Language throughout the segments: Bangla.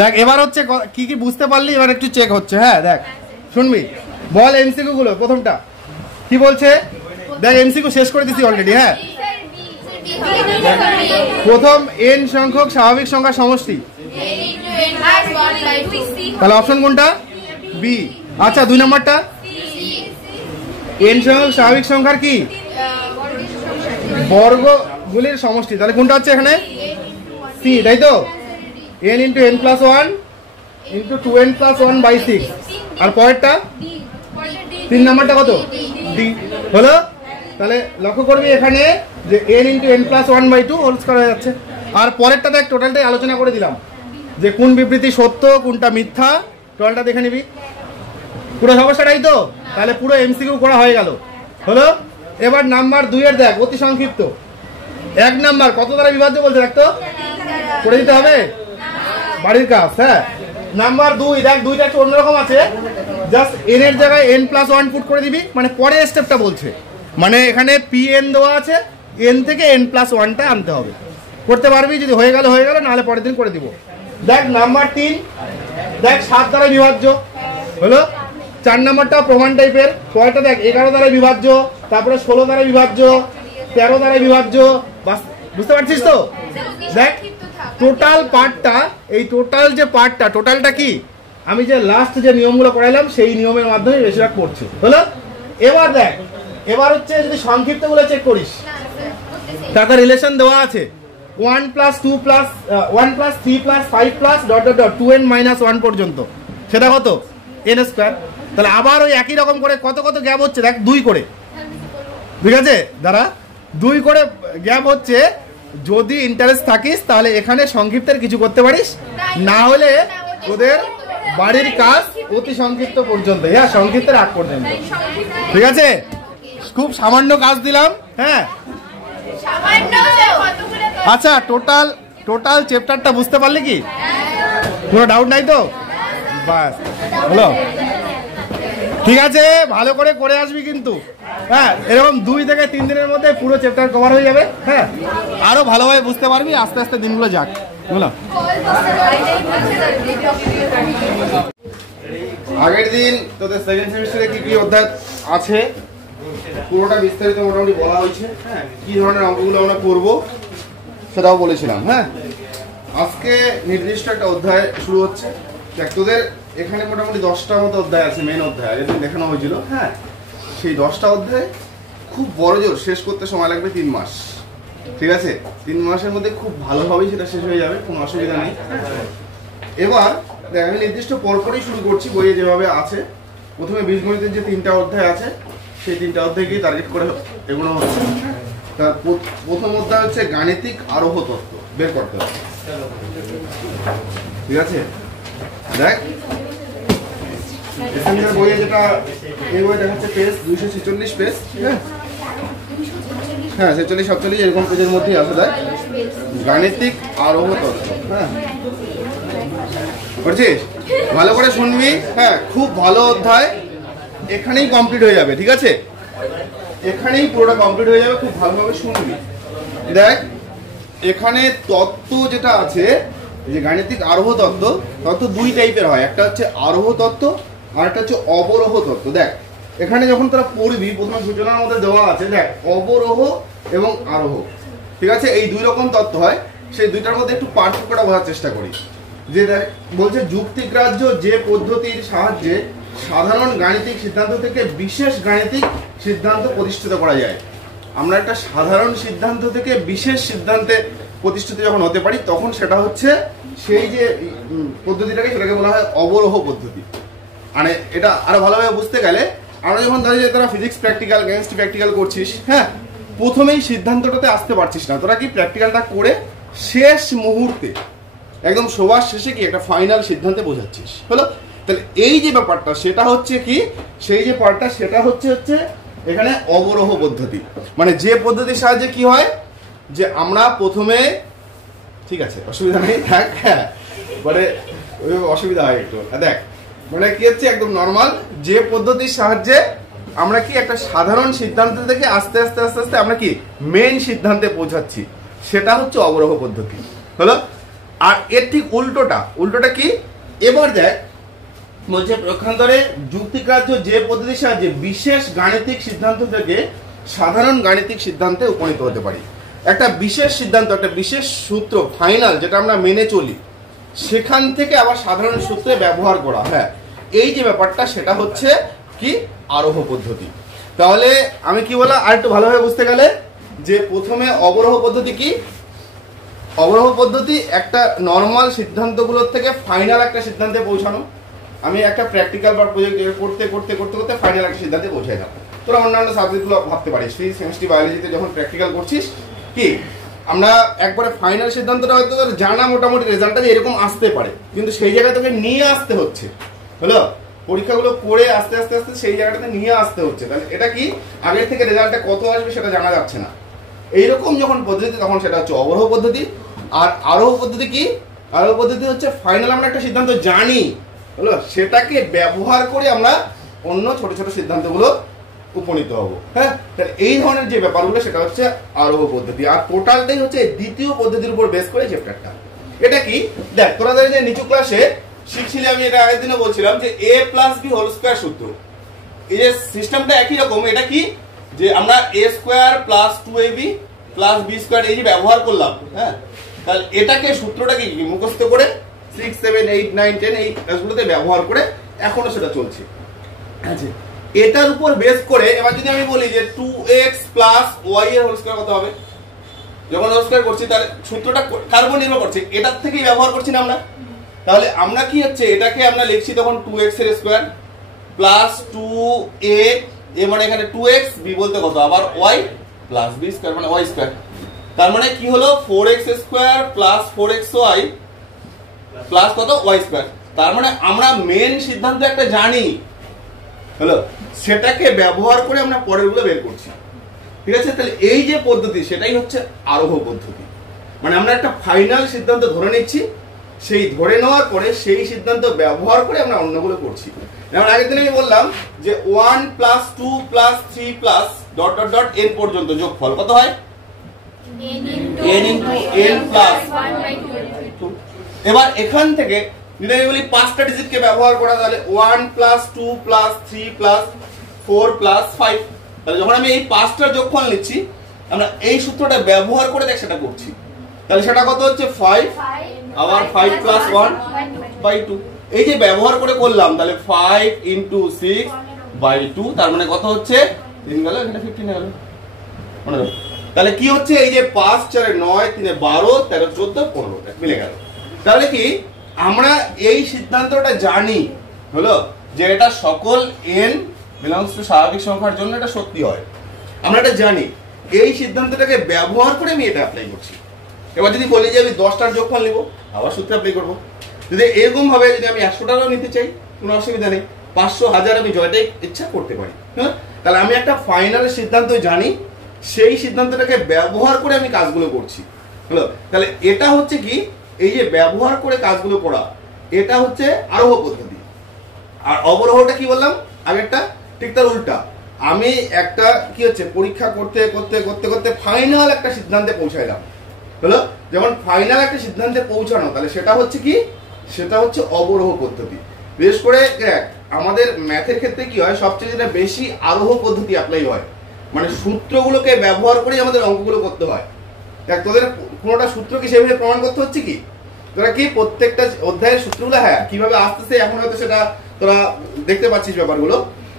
দেখ এবার হচ্ছে কি কি বুঝতে পারলি, এবার একটু চেক হচ্ছে। হ্যাঁ দেখ শুনবি, বল এমসিকিউ গুলো। প্রথমটা কি বলছে দেখ, এমসিকিউ শেষ করে দিছি অলরেডি। হ্যাঁ, প্রথম n সংখ্যক স্বাভাবিক সংখ্যার সমষ্টি, তাহলে অপশন কোনটা? বি। আচ্ছা 2 নম্বরটা n সংখ্যক স্বাভাবিক সংখ্যার কি বর্গগুলির সমষ্টি, তাহলে কোনটা হচ্ছে এখানে? সি, তাই তো? n × n+1 × 2n+1/6। আর পরেরটা 3 নম্বরটা কত? ডি। হলো? তাহলে লক্ষ্য করবি এখানে যে n × n+1/2 হোল স্কয়ার হয়ে যাচ্ছে। আর পরেরটা দেখ, টোটালটাই আলোচনা করে দিলাম যে কোন বিবৃতি সত্য কোনটা মিথ্যা, টোটালটা দেখে নিবি। পুরো সমস্যাটাই তো, তাহলে পুরো এমসিকিউ করা হয়ে গেল। হলো? এবার নাম্বার 2 এর দেখ, অতি সংক্ষিপ্ত। 1 নাম্বার কত দ্বারা বিভাজ্য বলছে দেখ তো, করে দিতে হবে বাড়ির কাজ। হ্যাঁ, নাম্বার 2 দেখ, 2টা একটু অন্যরকম আছে। জাস্ট n এর জায়গায় n+1 পুট করে দিবি, মানে পরের স্টেপটা বলছে, মানে এখানে pn দেওয়া আছে, n থেকে n+1টা আনতে হবে। করতে পারবি, যদি হয়ে গেল হয়ে গেল, নাহলে পরের দিন করে দিব। দেখ নাম্বার 3 দেখ 7 দ্বারা বিভাজ্য। হলো? 4 নাম্বারটা প্রমাণ টাইপের। পরেরটা দেখ 11 দ্বারা বিভাজ্য, তারপরে 16 দ্বারা বিভাজ্য, 13 দ্বারা বিভাজ্য। বুঝতে পারছিস তো? দেখ টোটাল পার্টটা, এই টোটাল যে পার্টটা, টোটালটা কি আমি যে লাস্ট যে নিয়মগুলো করাইলাম সেই নিয়মের মাধ্যমে বেশিরভাগ করছে। হলো? এবার দেখ, এবার হচ্ছে যদি সংক্ষিপ্তগুলো চেক করিস, তাতে রিলেশন দেওয়া আছে 1 + 2 + 1 + 3 + 5 .. 2n-1 পর্যন্ত। সেটা কত? n²। তাহলে আবার ওই একই রকম করে কত কত গ্যাপ হচ্ছে দেখ, 2 করে। ঠিক আছে দাঁড়া, 2 করে গ্যাপ হচ্ছে। যদি ইন্টারেস্ট থাকিস তাহলে এখানে সংক্ষিপ্তের কিছু করতে পারিস, না হলে ওদের বাড়ির কাজ অতি সংক্ষিপ্ত পর্যন্ত। হ্যাঁ, সংক্ষিপ্তের আগ পর্যন্ত। ঠিক আছে, খুব সামান্য কাজ দিলাম। হ্যাঁ, আচ্ছা টোটাল চ্যাপ্টারটা বুঝতে পারলি কি? কোনো ডাউট নাই তো? বাস হলো? ঠিক আছে, ভালো করে করে আসবি কিন্তু। হ্যাঁ, এরকম 2 থেকে 3 দিনের মধ্যে পুরো চ্যাপ্টার কভার হয়ে যাবে। হ্যাঁ, আরো ভালোভাবে বুঝতে পারবি, আস্তে আস্তে দিনগুলো যাক। বুঝলো? আগের দিন তোদের সেকেন্ড সেমিস্টারে কি কি অধ্যায় আছে পুরোটা বিস্তারিত মোটামুটি বলা হয়েছে। হ্যাঁ, কি ধরনের অঙ্কগুলো আমরা করবো সেটাও বলেছিলাম। হ্যাঁ, আজকে নির্দিষ্ট একটা অধ্যায় শুরু হচ্ছে। দেখ তোদের এখানে মোটামুটি 10টার মতো অধ্যায় আছে, মেন অধ্যায় আগের দিন দেখানো হয়েছিল। হ্যাঁ, সেই 10টা অধ্যায় খুব বড় জোর শেষ করতে সময় লাগবে 3 মাস। ঠিক আছে, 3 মাসের মধ্যে খুব ভালোভাবেই সেটা শেষ হয়ে যাবে, কোনো অসুবিধা নেই। এবার দেখ, আমি নির্দিষ্ট পরপরই শুরু করছি বইয়ে যেভাবে আছে। প্রথমে বীজগণিতের যে 3টা অধ্যায় আছে, সেই 3টা অধ্যায়কেই টার্গেট করে এগুলো হচ্ছে। তার প্রথম অধ্যায় হচ্ছে গাণিতিক আরোহ তত্ত্ব বের করতে হবে। ঠিক আছে, দেখ এসএমএর বইয়ে যেটা, এই বই দেখাচ্ছে পেজ 246 পেজ। হ্যাঁ, 46-47 এরকম পেজের মধ্যেই আছে। দেখ গাণিতিক আরোহ তত্ত্ব। হ্যাঁ, বুঝছিস? ভালো করে শুনবি। হ্যাঁ, খুব ভালো অধ্যায়, এখানেই কমপ্লিট হয়ে যাবে। ঠিক আছে, এখানেই পুরোটা কমপ্লিট হয়ে যাবে, খুব ভালোভাবে শুনবি। দেখ এখানে তত্ত্ব যেটা আছে, যে গাণিতিক আরোহ তত্ত্ব, তত্ত্ব 2 টাইপের হয়। একটা হচ্ছে আরোহ তত্ত্ব, আর একটা হচ্ছে অবরোহ তত্ত্ব। দেখ এখানে যখন তোরা পড়বি, প্রথমে সূচনার মধ্যে দেওয়া আছে, দেখ অবরোহ এবং আরোহ। ঠিক আছে, এই 2 রকম তত্ত্ব হয়। সেই 2টার মধ্যে একটু পার্থক্যটা বোঝার চেষ্টা করি। যে বলছে যুক্তিগ্রাহ্য যে পদ্ধতির সাহায্যে সাধারণ গাণিতিক সিদ্ধান্ত থেকে বিশেষ গাণিতিক সিদ্ধান্ত প্রতিষ্ঠিত করা যায়। আমরা একটা সাধারণ সিদ্ধান্ত থেকে বিশেষ সিদ্ধান্তে প্রতিষ্ঠিত যখন হতে পারি, তখন সেটা হচ্ছে সেই যে পদ্ধতিটাকে, সেটাকে বলা হয় অবরোহ পদ্ধতি। মানে এটা আরো ভালোভাবে বুঝতে গেলে, আমরা যখন ধরি যে তোরা ফিজিক্স প্র্যাকটিক্যাল, কেমিস্ট্রি প্র্যাকটিক্যাল করছিস, হ্যাঁ, প্রথমেই সিদ্ধান্তটাতে আসতে পারছিস না, তোরা কি প্র্যাকটিক্যালটা করে শেষ মুহূর্তে একদম সবার শেষে কি একটা ফাইনাল সিদ্ধান্তে বোঝাচ্ছিস। হলো? তাহলে এই যে ব্যাপারটা, সেটা হচ্ছে কি, সেই যে পার্টটা, সেটা হচ্ছে এখানে অবরোহ পদ্ধতি। মানে যে পদ্ধতির সাহায্যে কি হয়, যে আমরা প্রথমে, ঠিক আছে অসুবিধা নেই, থাক। হ্যাঁ, মানে অসুবিধা হয় একটু। দেখ মানে কি হচ্ছে, একদম নর্মাল যে পদ্ধতির সাহায্যে আমরা কি একটা সাধারণ সিদ্ধান্ত থেকে আস্তে আস্তে আস্তে আস্তে আমরা কি মেইন সিদ্ধান্তে পৌঁছাচ্ছি, সেটা হচ্ছে অবরোহ পদ্ধতি। হলো? আর এর ঠিক উল্টোটা কি, এবার দেখ বলছে পক্ষান্তরে যুক্তিগ্রাহ্য যে পদ্ধতির সাহায্যে বিশেষ গাণিতিক সিদ্ধান্ত থেকে সাধারণ গাণিতিক সিদ্ধান্তে উপনীত হতে পারি। একটা বিশেষ সিদ্ধান্ত, একটা বিশেষ সূত্র ফাইনাল যেটা আমরা মেনে চলি, সেখান থেকে আবার সাধারণ সূত্রে ব্যবহার করা। হ্যাঁ, এই যে ব্যাপারটা সেটা হচ্ছে কি আরোহ পদ্ধতি। তাহলে আমি কি বললাম আর একটু ভালোভাবে বুঝতে গেলে, যে প্রথমে অবরোহ পদ্ধতি কি, অবরোহ পদ্ধতি একটা নর্মাল সিদ্ধান্তগুলোর থেকে ফাইনাল একটা সিদ্ধান্তে পৌঁছানো। আমি একটা প্র্যাকটিক্যাল বা প্রজেক্ট করতে করতে করতে করতে ফাইনাল একটা সিদ্ধান্তে পৌঁছে যাবো। তোরা অন্যান্য সাবজেক্টগুলো ভাবতে পারিস, ফিজিক্স কেমিস্ট্রি বায়োলজিতে যখন প্র্যাকটিক্যাল করছিস কি আমরা একবারে ফাইনাল সিদ্ধান্তটা হয়তো তোর জানা মোটামুটি রেজাল্টটা এরকম আসতে পারে, কিন্তু সেই জায়গায় তোকে নিয়ে আসতে হচ্ছে, হলো পরীক্ষাগুলো করে আস্তে আস্তে আস্তে সেই জায়গাটাতে নিয়ে আসতে হচ্ছে। তাহলে এটা কি আগের থেকে রেজাল্টটা কত আসবে সেটা জানা যাচ্ছে না। এইরকম যখন পদ্ধতি তখন সেটা হচ্ছে অবরোহ পদ্ধতি। আর আরোহ পদ্ধতি কি, আরোহ পদ্ধতি হচ্ছে ফাইনাল আমরা একটা সিদ্ধান্ত জানি, হলো সেটাকে ব্যবহার করে আমরা অন্য ছোট ছোট সিদ্ধান্তগুলো উপনীত হবো। হ্যাঁ, তাহলে এই ধরনের যে ব্যাপারগুলো সেটা হচ্ছে আরোহ পদ্ধতি। আর টোটালটাই হচ্ছে দ্বিতীয় পদ্ধতির উপর বেস করে চ্যাপ্টারটা। এটা কি দেখ, তোরা যে নিচু ক্লাসে শিখছিলি, আমি এটা আগের দিনে বলছিলাম যে a plus b whole square সূত্র, এই যে সিস্টেমটা একই রকম। এটা কি যে আমরা a square plus 2ab plus b square এই যে ব্যবহার করলাম, হ্যাঁ, তাহলে এটাকে সূত্রটাকে মুখস্থ করে 6, 7, 8, 9, 10 এই ক্লাসগুলোতে ব্যবহার করে এখনো সেটা চলছে। আচ্ছা, এটার উপর বেস করে এবার যদি আমি বলি যে 2x প্লাস y এর হোল স্কয়ার কত হবে, যখন হোল স্কয়ার করছি তাহলে সূত্রটা কার উপর নির্ভর করছে, এটার থেকেই ব্যবহার করছি না আমরা। তাহলে আমরা কি হচ্ছে এটাকে আমরা লিখছি তখন 2x এর স্কয়ার প্লাস 2a, এ মানে এখানে 2x, b বলতে কত আবার y প্লাস b স্কয়ার মানে y স্কয়ার। তার মানে কি হলো 4x square plus 4xy plus কত y স্কয়ার। তার মানে আমরা মেন সিদ্ধান্ত একটা জানি, হলো সেটাকে ব্যবহার করে আমরা পরেরগুলো বের করছি। ঠিক আছে, তাহলে এই যে পদ্ধতি সেটাই হচ্ছে আরোহ পদ্ধতি। মানে আমরা একটা ফাইনাল সিদ্ধান্ত ধরে নিচ্ছি, সেই ধরে নেওয়ার পরে সেই সিদ্ধান্ত ব্যবহার করে আমরা অন্যগুলো করছি। যেমন আগের দিন আমি বললাম যে 1 plus 2 plus 3 plus dot dot dot n পর্যন্ত যোগফল কত হয়, n ইনটু n প্লাস 1/2। এবার এখান থেকে যদি আমি বলি 5টা ডিজিটকে ব্যবহার করা, তাহলে 1 প্লাস 2 প্লাস 3 প্লাস 4 প্লাস 5। তাহলে যখন আমি এই 5টার যোগফল নিচ্ছি আমরা এই সূত্রটা ব্যবহার করে দেখ সেটা করছি, তাহলে সেটা কত হচ্ছে 5 আবার 5 প্লাস 1/2। এই যে ব্যবহার করে করলাম, তাহলে 5 ইনটু 6/2, তার মানে কত হচ্ছে 3 গেল, এখানে 15 গেল। তাহলে কি হচ্ছে এই যে 5 4 9 3 12 13 14 15 মিলে গেল। তাহলে কি আমরা এই সিদ্ধান্তটা জানি, হলো যে এটা সকল n বিলংস টু স্বাভাবিক সংখ্যার জন্য এটা সত্যি হয়, আমরা এটা জানি। এই সিদ্ধান্তটাকে ব্যবহার করে আমি এটা অ্যাপ্লাই করছি। এবার যদি বলি যে আমি 10টার যোগফল নিব, আবার সূত্র অ্যাপ্লাই করব। যদি এরকম ভাবে যদি আমি 100টারও নিতে চাই কোনো অসুবিধা নেই, 500 1000 আমি জয়টাই ইচ্ছা করতে পারি। হ্যাঁ, তাহলে আমি একটা ফাইনাল সিদ্ধান্ত জানি, সেই সিদ্ধান্তটাকে ব্যবহার করে আমি কাজগুলো করছি, হলো। তাহলে এটা হচ্ছে কি এই যে ব্যবহার করে কাজগুলো করা, এটা হচ্ছে আরোহ পদ্ধতি। আর অবরোহটা কি বললাম আগেরটা, ঠিক তার উল্টা। আমি একটা কি হচ্ছে পরীক্ষা করতে করতে করতে করতে ফাইনাল একটা সিদ্ধান্তে পৌঁছাইলাম, হলো। যেমন ফাইনাল একটা সিদ্ধান্তে পৌঁছানো, তাহলে সেটা হচ্ছে কি, সেটা হচ্ছে অবরোহ পদ্ধতি। বিশেষ করে আমাদের ম্যাথের ক্ষেত্রে কি হয়, সবচেয়ে যেটা বেশি আরোহ পদ্ধতি অ্যাপ্লাই হয়, মানে সূত্রগুলোকে ব্যবহার করে আমাদের অঙ্কগুলো করতে হয়। দেখ তোদের কোনোটা সূত্র কি সেভাবে প্রমাণ করতে হচ্ছে কি, তোরা কি প্রত্যেকটা অধ্যায়ের সূত্রগুলো হ্যাঁ কিভাবে আসতেছে এখন হয়তো সেটা তোরা দেখতে পাচ্ছিস ব্যাপারগুলো,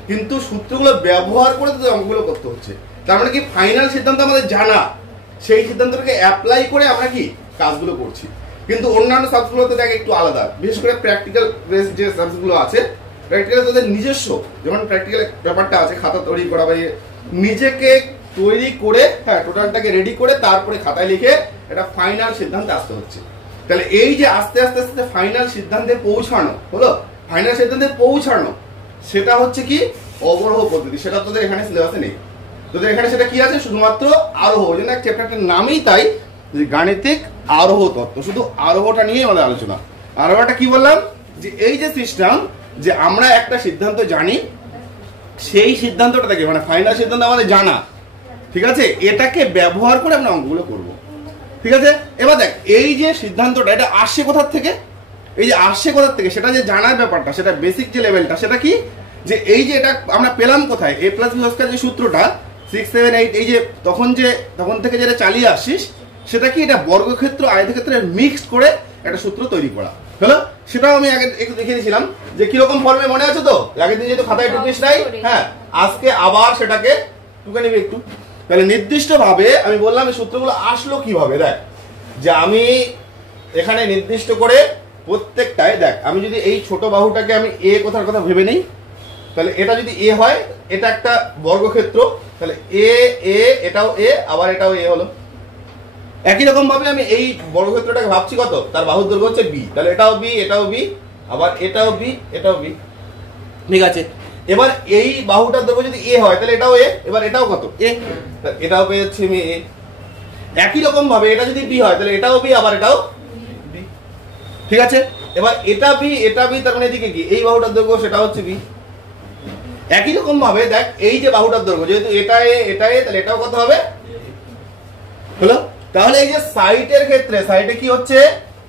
কিন্তু সূত্রগুলো ব্যবহার করে তোদের অঙ্কগুলো করতে হচ্ছে। তার মানে কি ফাইনাল সিদ্ধান্ত আমাদের জানা, সেই সিদ্ধান্তটাকে অ্যাপ্লাই করে আমরা কি কাজগুলো করছি। কিন্তু অন্যান্য সাবজেক্টগুলোতে দেখ একটু আলাদা, বিশেষ করে প্র্যাকটিক্যাল যে সাবজেক্টগুলো আছে, প্র্যাকটিক্যালে তোদের নিজস্ব যেমন প্র্যাকটিক্যাল ব্যাপারটা আছে, খাতা তৈরি করা বা নিজেকে তৈরি করে হ্যাঁ টোটালটাকে রেডি করে তারপরে খাতায় লিখে এটা ফাইনাল সিদ্ধান্তে আসতে হচ্ছে। তাহলে এই যে আস্তে আস্তে আস্তে ফাইনাল সিদ্ধান্তে পৌঁছানো, হলো ফাইনাল সিদ্ধান্তে পৌঁছানো, সেটা হচ্ছে কি অবরোহ পদ্ধতি। সেটা তোদের এখানে সিলেবাসে নেই, তোদের এখানে সেটা কি আছে শুধুমাত্র আরোহ। ওই জন্য চ্যাপ্টারটার নামই তাই যে গাণিতিক আরোহ তত্ত্ব, শুধু আরোহটা নিয়ে আমাদের আলোচনা। আরোহটা কি বললাম যে এই যে সিস্টেম যে আমরা একটা সিদ্ধান্ত জানি, সেই সিদ্ধান্তটা থেকে মানে ফাইনাল সিদ্ধান্ত আমাদের জানা, ঠিক আছে, এটাকে ব্যবহার করে আমরা অঙ্কগুলো করব। ঠিক আছে, এবার দেখ এই যে সিদ্ধান্তটা এটা আসছে কোথার থেকে, এই যে আসছে কোথার থেকে সেটা যে জানার ব্যাপারটা, সেটা বেসিক যে লেভেলটা, সেটা কি যে এই যে এটা আমরা পেলাম কোথায়, a plus b whole square যে সূত্রটা 6 7 8 এই যে তখন থেকে যেটা চালিয়ে আসছিস, সেটা কি এটা বর্গক্ষেত্র আয়তক্ষেত্রের মিক্সড করে একটা সূত্র তৈরি করা হলো। সেটাও আমি আগে একটু দেখে দিয়েছিলাম যে কিরকম ফর্মে, মনে আছে তো? আগের দিন যেহেতু খাতায় টুকিস নাই, হ্যাঁ আজকে আবার সেটাকে টুকে নিবি একটু। তাহলে নির্দিষ্ট ভাবে আমি বললাম এই সূত্রগুলো আসলো কিভাবে, দেখ যে আমি এখানে নির্দিষ্ট করে প্রত্যেকটায়, দেখ আমি যদি এই ছোট বাহুটাকে আমি এ কথার কথা ভেবে নেই, তাহলে এটা যদি এ হয়, এটা একটা বর্গক্ষেত্র, তাহলে এ এ এটাও এ, আবার এটাও এ হলো। একই রকম ভাবে আমি এই বর্গক্ষেত্রটাকে ভাবছি কত, তার বাহুর দৈর্ঘ্য হচ্ছে বি, তাহলে এটাও বি এটাও বি, আবার এটাও বি এটাও বি। ঠিক আছে, এবার এই বাহুটার দৈর্ঘ্য যদি এ হয় তাহলে এটাও এ, এবার এটাও কত এ, এটাও পেয়ে যাচ্ছি আমি এ। একই রকম ভাবে এটা যদি বি হয় তাহলে এটাও বি, আবার এটাও বি। ঠিক আছে, এবার এটা বি তার মানে এদিকে কি এই বাহুটার দৈর্ঘ্য সেটা হচ্ছে বি। একই রকম ভাবে দেখ এই যে বাহুটার দৈর্ঘ্য যেহেতু এটা এ তাহলে এটাও কত হবে হলো। তাহলে এই যে সাইটের ক্ষেত্রে সাইটে কি হচ্ছে,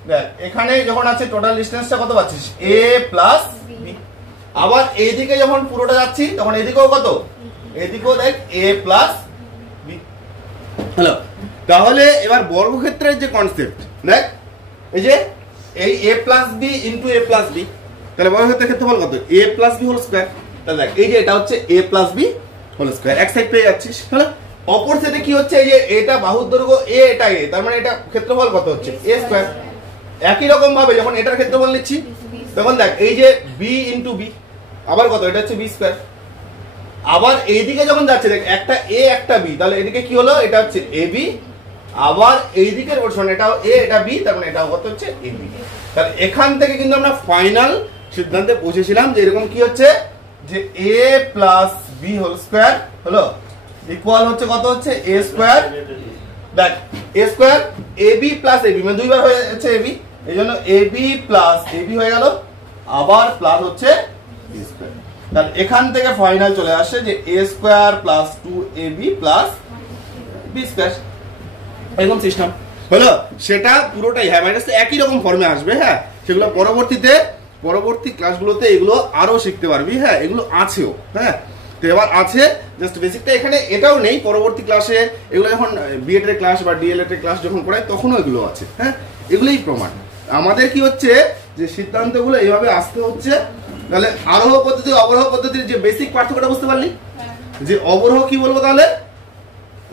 দেখ এখানে যখন আছে টোটাল ডিসটেন্সটা কত পাচ্ছিস a প্লাস b, আবার এইদিকে যখন পুরোটা যাচ্ছি তখন এদিকেও কত, এদিকেও দেখ a প্লাস b হলো। তাহলে এবার বর্গক্ষেত্রের যে কনসেপ্ট দেখ, এই যে এই a plus b into a plus b, তাহলে বর্গক্ষেত্রের ক্ষেত্রফল কত a plus b whole square. তাহলে দেখ এই যে এটা হচ্ছে a plus b whole square, এক সাইড পেয়ে যাচ্ছিস হলো। অপর সাইডে কি হচ্ছে, এই যে এটা বাহুর দৈর্ঘ্য a, এটা a, তার মানে এটা ক্ষেত্রফল কত হচ্ছে a স্কয়ার। একই রকম ভাবে যখন এটার ক্ষেত্রফল নিচ্ছি তখন দেখ এই যে b ইনটু b, আবার কত, এটা হচ্ছে b স্কয়ার। আবার এইদিকে যখন যাচ্ছে দেখ একটা a একটা b, তাহলে এদিকে কি হলো, এটা হচ্ছে ab, আবার এইদিকের পোরশন এটাও a এটা b, তার মানে এটাও কত হচ্ছে ab। তাহলে এখান থেকে কিন্তু আমরা ফাইনাল সিদ্ধান্তে পৌঁছেছিলাম যে এরকম কি হচ্ছে যে a plus b whole square হলো ইকুয়াল হচ্ছে কত হচ্ছে a স্কয়ার। দেখ a square ab plus ab মানে দুইবার হয়ে যাচ্ছে ab, এইজন্য ab প্লাস ab হয়ে গেল, আবার প্লাস হচ্ছে b স্কয়ার। তাহলে এখান থেকে ফাইনাল চলে আসে যে a square plus 2ab plus b square, এরকম সিস্টেম হলো। সেটা পুরোটাই হ্যাঁ মাইনাস একই রকম ফর্মে আসবে, হ্যাঁ সেগুলো পরবর্তী ক্লাসগুলোতে এগুলো আরো শিখতে পারবি, হ্যাঁ এগুলো আছেও, হ্যাঁ তো এবার আছে জাস্ট বেসিকটা এখানে এটাও নেই, পরবর্তী ক্লাসে এগুলো যখন বিএড এর ক্লাস বা ডিএলএড এর ক্লাস যখন করাই তখনও এগুলো আছে, হ্যাঁ এগুলোই প্রমাণ। আমাদের কি হচ্ছে যে সিদ্ধান্তগুলো এইভাবে আসতে হচ্ছে। তাহলে আরোহ পদ্ধতি অবরোহ পদ্ধতির যে বেসিক পার্থক্যটা বুঝতে পারলি, যে অবরোহ কি বলবো, তাহলে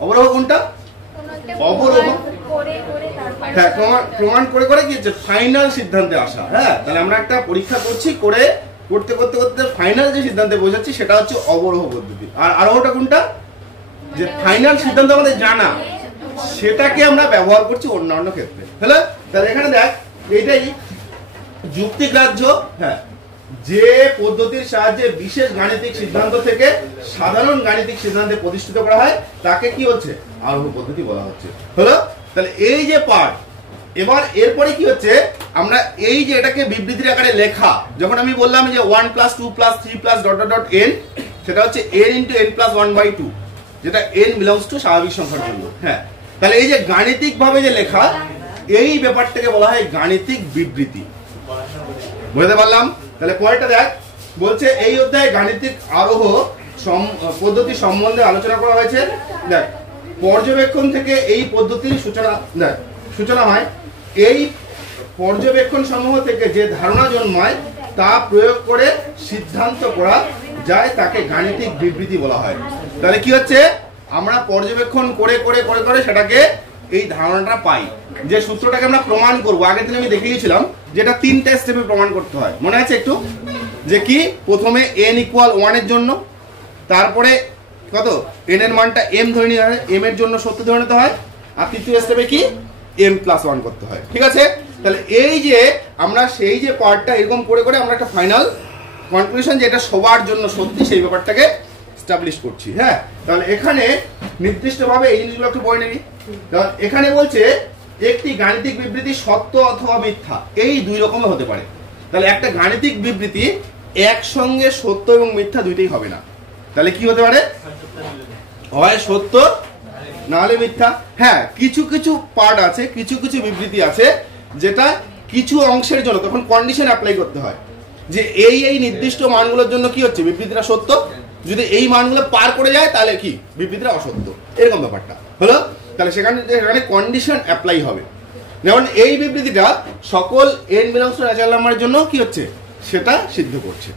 অবরোহ কোনটা, অবরোহ হ্যাঁ প্রমাণ করে করে কি হচ্ছে ফাইনাল সিদ্ধান্তে আসা। হ্যাঁ তাহলে আমরা একটা পরীক্ষা করছি, করতে ফাইনাল যে সিদ্ধান্তে পৌঁছাচ্ছি সেটা হচ্ছে অবরোহ পদ্ধতি। আর আরোহটা কোনটা, যে ফাইনাল সিদ্ধান্ত আমাদের জানা সেটাকে আমরা ব্যবহার করছি অন্যান্য ক্ষেত্রে। হ্যালো, তাহলে এখানে দেখ এইটাই যুক্তিগ্রাহ্য, হ্যাঁ যে পদ্ধতির সাহায্যে বিশেষ গাণিতিক সিদ্ধান্ত থেকে সাধারণ গাণিতিক সিদ্ধান্তে প্রতিষ্ঠিত করা হয় তাকে কি হচ্ছে আরোহ পদ্ধতি বলা হচ্ছে। হলো, তাহলে এই যে পার্ট, এবার এরপরে কি হচ্ছে আমরা এই যে এটাকে বিবৃতির আকারে লেখা, যখন আমি বললাম যে 1 + 2 + 3 + ... n, সেটা হচ্ছে n × n + 1/2, যেটা n বিলংস টু স্বাভাবিক সংখ্যার জন্য। হ্যাঁ তাহলে এই যে গাণিতিক ভাবে যে লেখা, এই ব্যাপারটাকে বলা হয় গাণিতিক বিবৃতি। বুঝতে পারলাম? তাহলে পরেরটা দেখ, বলছে এই অধ্যায়ে গাণিতিক আরোহ পদ্ধতি সম্বন্ধে আলোচনা করা হয়েছে। দেখ পর্যবেক্ষণ থেকে এই পদ্ধতির সূচনা হয়। এই পর্যবেক্ষণ সমূহ থেকে যে ধারণা জন্মায় তা প্রয়োগ করে সিদ্ধান্ত করা যায় তাকে গাণিতিক বিবৃতি বলা হয়। তাহলে কি হচ্ছে, আমরা পর্যবেক্ষণ করে করে করে করে সেটাকে এই ধারণাটা পাই, যে সূত্রটাকে আমরা প্রমাণ করবো। আগের দিন আমি দেখে গেছিলাম যেটা 3টে স্টেপে প্রমাণ করতে হয়, মনে আছে একটু, যে কি প্রথমে n = 1 এর জন্য, তারপরে কত n এর মানটা m ধরে নিতে হয়, m এর জন্য সত্য ধরে নিতে হয়, আর তৃতীয় স্টেপে কি m + 1 করতে হয়। ঠিক আছে, তাহলে এই যে আমরা সেই যে পার্টটা এরকম করে করে আমরা একটা ফাইনাল কনক্লুশন যে এটা সবার জন্য সত্যি সেই ব্যাপারটাকে এস্টাবলিশ করছি। হ্যাঁ তাহলে এখানে নির্দিষ্টভাবে এই জিনিসগুলো একটু পড়ে নিবি। এখানে বলছে একটি গাণিতিক বিবৃতি সত্য অথবা মিথ্যা, এই দুই রকমের হতে পারে। তাহলে একটা গাণিতিক বিবৃতি একসঙ্গে সত্য এবং মিথ্যা দুইটাই হবে না। তাহলে কি হতে পারে, হয় সত্য না হলে মিথ্যা। হ্যাঁ, কিছু কিছু পার্ট আছে, কিছু কিছু বিবৃতি আছে যেটা কিছু অংশের জন্য তখন কন্ডিশন অ্যাপ্লাই করতে হয় যে এই নির্দিষ্ট মানগুলোর জন্য কি হচ্ছে বিবৃতিটা সত্য, যদি এই মানগুলো পার করে যায় তাহলে কি বিবৃতিটা অসত্য, এরকম ব্যাপারটা হলো। তাহলে সেখানে কন্ডিশন অ্যাপ্লাই হবে। যেমন এই বিবৃতিটা সকল n বিলংস টু ন্যাচারাল নাম্বারের জন্য কি হচ্ছে সেটা সিদ্ধ করছে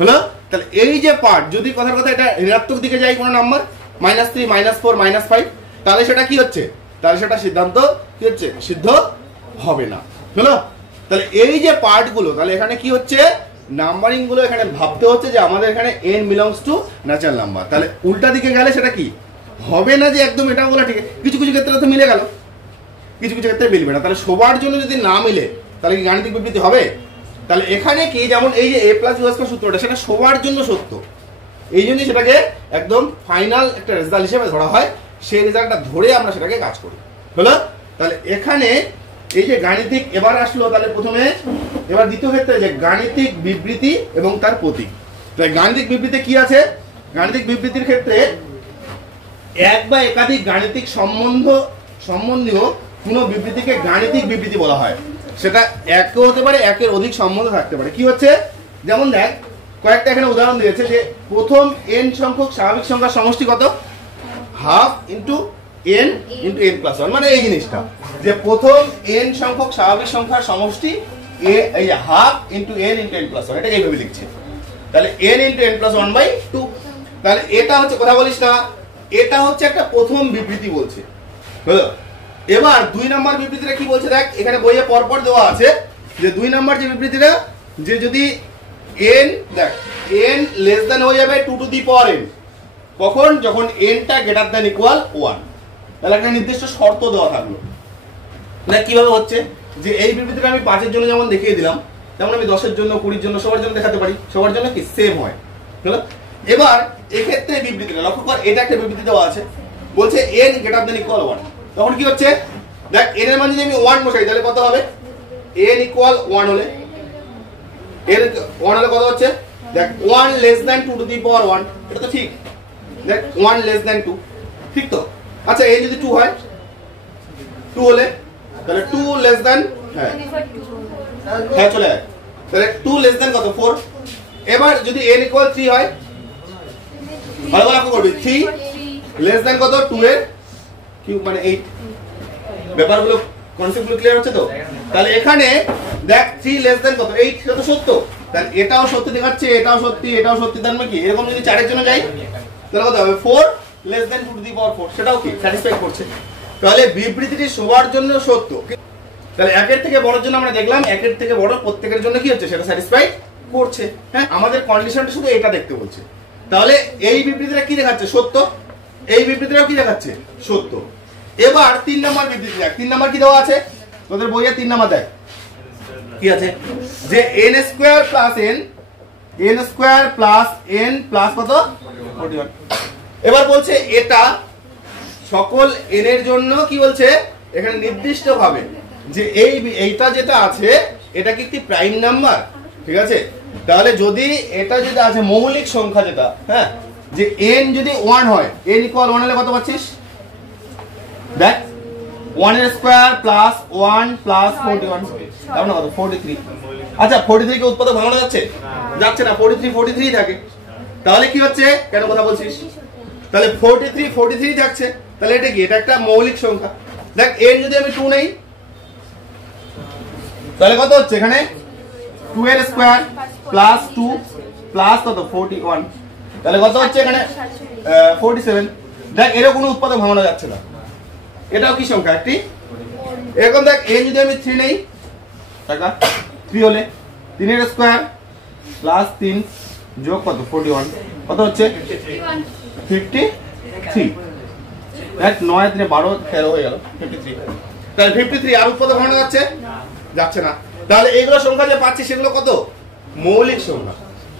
হলো। তাহলে এই যে পার্ট যদি কথার কথা এটা ঋণাত্মক দিকে যায় কোনো নাম্বার -3 -4 -5 তাহলে সেটা কি হচ্ছে, তাহলে সেটা সিদ্ধান্ত কি হচ্ছে সিদ্ধ হবে না হলো। তাহলে এই যে পার্টগুলো তাহলে এখানে কি হচ্ছে নাম্বারিং গুলো এখানে ভাবতে হচ্ছে যে আমাদের এখানে n belongs to natural number. তাহলে উল্টা দিকে গেলে সেটা কি হবে না যে একদম এটা বলা ঠিক, কিছু কিছু ক্ষেত্রে তো মিলে গেল, কিছু কিছু ক্ষেত্রে মিলবে না। তাহলে সবার জন্য যদি না মিলে তাহলে কি গাণিতিক বিবৃতি হবে? তাহলে এখানে কি যেমন এই যে a প্লাস b স্কয়ার সূত্রটা সেটা সবার জন্য সত্য, এই জন্যই সেটাকে একদম ফাইনাল একটা রেজাল্ট হিসেবে ধরা হয়, সেই রেজাল্টটা ধরে আমরা সেটাকে কাজ করি হলো। তাহলে এখানে এই যে গাণিতিক এবার আসলো, তাহলে প্রথমে এবার দ্বিতীয় ক্ষেত্রে যে গাণিতিক বিবৃতি এবং তার প্রতীক। তাহলে গাণিতিক বিবৃতি কি আছে? গাণিতিক বিবৃতির ক্ষেত্রে এক বা একাধিক গাণিতিক সম্বন্ধীয় কোনো বিবৃতিকে গাণিতিক বিবৃতি বলা হয়। সেটা একও হতে পারে, একের অধিক সম্বন্ধ থাকতে পারে। কি হচ্ছে যেমন দেখ কয়েকটা এখানে উদাহরণ দিয়েছে যে প্রথম n সংখ্যক স্বাভাবিক সংখ্যার সমষ্টি কত, half into n into n plus 1, মানে এই জিনিসটা যে প্রথম n সংখ্যক স্বাভাবিক সংখ্যার সমষ্টি এই যে half into n into n plus 1, এটা এইভাবে লিখছে। তাহলে n ইন্টু n প্লাস 1/2। তাহলে এটা হচ্ছে, কথা বলিস না, এটা হচ্ছে একটা প্রথম বিবৃতি বলছে হলো। এবার 2 নম্বর বিবৃতিটা কি বলছে দেখ, এখানে বইয়ে পরপর দেওয়া আছে যে 2 নম্বর যে বিবৃতিটা যে যদি n দেখ n লেস দ্যান হয়ে যাবে 2 টু দি পাওয়ার n, কখন যখন n টা গ্রেটার দ্যান ইকুয়াল 1। তাহলে একটা নির্দিষ্ট শর্ত দেওয়া থাকলো। না কিভাবে হচ্ছে যে এই বিবৃতিটা আমি 5 এর জন্য যেমন দেখিয়ে দিলাম তেমন আমি 10 এর জন্য 20 এর জন্য সবার জন্য দেখাতে পারি, সবার জন্য কি সেম হয় হলো। এবার এক্ষেত্রে বিবৃতিটা লক্ষ্য কর, এটা একটা বিবৃতি দেওয়া আছে বলছে n গ্রেটার দ্যান ইকুয়াল 1, তখন কি হচ্ছে দেখ n এর মান যদি আমি 1 বসাই তাহলে কত হবে, n ইকুয়াল 1 হলে n 1 হলে কত হচ্ছে দেখ 1 লেস দ্যান 2 টু দি পাওয়ার 1, এটা তো ঠিক। দেখ 1 লেস দ্যান 2, ঠিক তো? আচ্ছা n যদি 2 হয়, 2 হলে তাহলে 2 লেস দ্যান হ্যাঁ চলে আয়, তাহলে 2 লেস দ্যান কত 4। এবার যদি n ইকুয়াল 3 হয়, ভালো করে লক্ষ্য করবি 3 লেস দ্যান কত 2 এর কিউব মানে 8। ব্যাপারগুলো কনসেপ্টগুলো ক্লিয়ার হচ্ছে তো? তাহলে এখানে দেখ 3 লেস দ্যান কত 8, সেটা তো সত্য, তাহলে এটাও সত্যি দেখাচ্ছে, এটাও সত্যি, এটাও সত্যি, তার মানে কি এরকম যদি 4 এর জন্য যাই তাহলে কত হবে 4 লেস দ্যান 2 টু দি পাওয়ার 4, সেটাও কি স্যাটিসফাই করছে। তাহলে বিবৃতিটি সবার জন্য সত্য। তাহলে একের থেকে বড়র জন্য আমরা দেখলাম একের থেকে বড় প্রত্যেকের জন্য কি হচ্ছে সেটা স্যাটিসফাই করছে। হ্যাঁ, আমাদের কন্ডিশনটা শুধু এটা দেখতে বলছে। তাহলে এই বিবৃতিটা কি দেখাচ্ছে সত্য, এই বিবৃতিটাও কি দেখাচ্ছে সত্য। এবার 3 নম্বর বিবৃতি দেখ, 3 নম্বর কি দেওয়া আছে তোদের বইয়ে? 3 নম্বর দেখ কি আছে যে n square plus n plus কত 41। এবার বলছে এটা সকল n এর জন্য কি বলছে এখানে নির্দিষ্ট ভাবে যে এইটা যেটা আছে এটা কি একটি প্রাইম নাম্বার, ঠিক আছে? তাহলে যদি এটা যেটা আছে মৌলিক সংখ্যা যেটা, হ্যাঁ, যে n যদি 1 হয়, n ইকুয়াল 1 হলে কত পাচ্ছিস দেখ 1 এর স্কয়ার প্লাস 1 প্লাস 41, তার মানে কত 43। আচ্ছা 43 কে উৎপাদক ভাঙানো যাচ্ছে না, 43 থাকে। তাহলে কি হচ্ছে কেন কথা বলছিস, তাহলে 43 থাকছে, তাহলে এটা কি এটা একটা মৌলিক সংখ্যা। দেখ n যদি আমি 2 নেই তাহলে কত হচ্ছে এখানে 2 এর স্কয়ার প্লাস 2 প্লাস কত 41, তাহলে কত হচ্ছে এখানে 47। দেখ এর কোনো উৎপাদক ভাঙানো যাচ্ছে না, এটাও কি সংখ্যা একটি। এরকম দেখ n যদি আমি 3 নেই টাকা 3 হলে 3 এর স্কয়ার প্লাস 3 যোগ কত 41, কত হচ্ছে 53। দেখ 9 3 12 13 হয়ে গেল 53। তাহলে 53 আর উৎপাদক ভাঙানো যাচ্ছে না। তাহলে এইগুলো সংখ্যা যে পাচ্ছি সেগুলো কত মৌলিক সংখ্যা,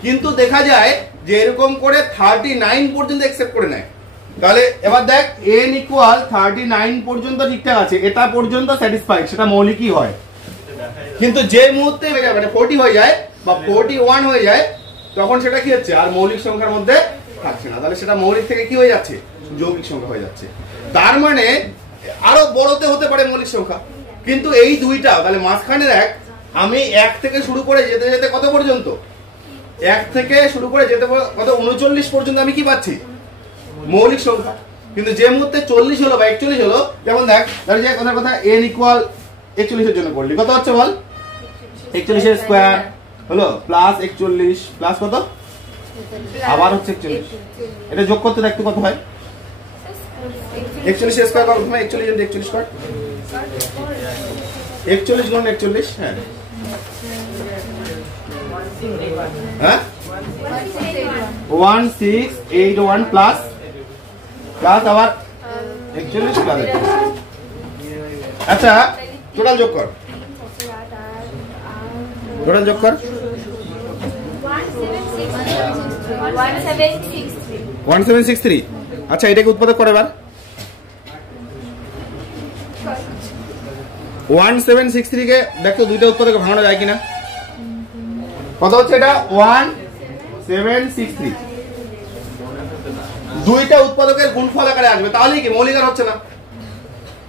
কিন্তু দেখা যায় যে এরকম করে 39 পর্যন্ত অ্যাকসেপ্ট করে নেয়। তাহলে এবার দেখ n ইকুয়াল 39 পর্যন্ত ঠিকঠাক আছে, এটা পর্যন্ত স্যাটিসফাইড, সেটা মৌলিকই হয়। কিন্তু যে মুহূর্তে মানে 40 হয়ে যায় বা 41 হয়ে যায় তখন সেটা কি হচ্ছে আর মৌলিক সংখ্যার মধ্যে থাকছে না, তাহলে সেটা মৌলিক থেকে কি হয়ে যাচ্ছে যৌগিক সংখ্যা হয়ে যাচ্ছে। তার মানে আরো বড়তে হতে পারে মৌলিক সংখ্যা, কিন্তু এই দুইটা তাহলে মাঝখানের এক, আমি 1 থেকে শুরু করে যেতে যেতে কত পর্যন্ত, 1 থেকে শুরু করে যেতে কত 39 পর্যন্ত আমি কি পাচ্ছি, মৌলিক সংখ্যা। কিন্তু যে মুহূর্তে 40 হলো বা 41 হলো, যেমন দেখ ধরে যে কথার কথা n ইকুয়াল 41 এর জন্য করলি, কত হচ্ছে বল, 41 এর স্কয়ার হলো প্লাস 41 প্লাস কত, আবার হচ্ছে 41, এটা যোগ করতে দেখতে কত হয়, 41 এর স্কয়ার কত হয়, 41 গুণ 41 স্কয়ার, 41 গুণ 41, হ্যাঁ হ্যাঁ 1681 প্লাস প্লাস আবার 41 প্লাস, আচ্ছা টোটাল যোগ কর, টোটাল যোগ কর 1763। আচ্ছা এটাকে উৎপাদক করে এবার 1763 কে দেখো দুইটা উৎপাদকে ভাঙানো যায় কিনা, কত হচ্ছে এটা 1763, দুইটা উৎপাদকের গুণফল আকারে আসবে, তাহলে কি মৌলিক আর হচ্ছে না।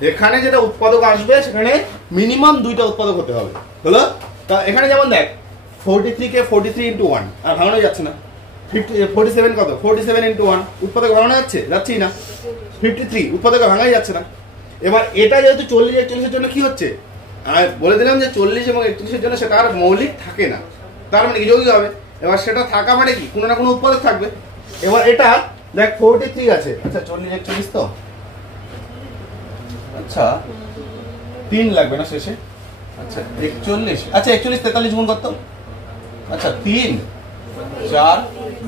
এখানে যেটা উৎপাদক আসবে সেখানে মিনিমাম দুইটা উৎপাদক হতে হবে, হলো তা এখানে যেমন দেখ 43 কে 43 ইনটু 1 আর ভাঙানো যাচ্ছে না, 47 কত 47 ইনটু 1 উৎপাদক ভাঙানো যাচ্ছেই না, 53 উৎপাদকে ভাঙাই যাচ্ছে না। এবার এটা যেহেতু 40 41 এর জন্য কি হচ্ছে, আমি বলে দিলাম যে 40 এবং 41 এর জন্য সেটা আর মৌলিক থাকে না, তার মানে কি যৌগিক হবে। এবার সেটা থাকা মানে কি কোনো না কোনো উৎপাদক থাকবে। এবার এটা দেখ 43 আছে, আচ্ছা 40 41 তো, আচ্ছা 3 লাগবে না শেষে, আচ্ছা 41, আচ্ছা 41 43 গুণ করতো, আচ্ছা 3 4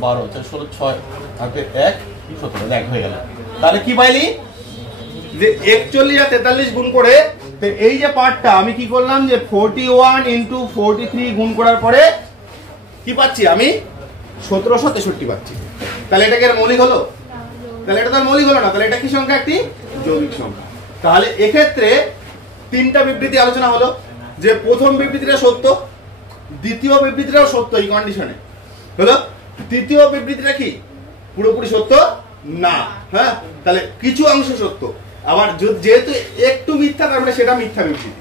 12 16 6 হাতে 1 17 দেখ হয়ে গেল। তাহলে কি পাইলি যে 41 আর 43 গুণ করে, তো এই যে পার্টটা আমি কি করলাম যে 41 ইনটু 43 গুণ করার পরে কি পাচ্ছি আমি 1763 পাচ্ছি। তাহলে এটা কি আর মৌলিক হলো, তাহলে এটা তো আর মৌলিক হলো না, তাহলে এটা কি সংখ্যা, একটি যৌগিক সংখ্যা। তাহলে এক্ষেত্রে তিনটা বিবৃতি আলোচনা হলো, যে প্রথম বিবৃতিটা সত্য, দ্বিতীয় বিবৃতিটাও সত্য এই কন্ডিশনে হলো, তৃতীয় বিবৃতিটা কি পুরোপুরি সত্য না, হ্যাঁ তাহলে কিছু অংশ সত্য, আবার যেহেতু একটু মিথ্যা তার মানে সেটা মিথ্যা বিবৃতি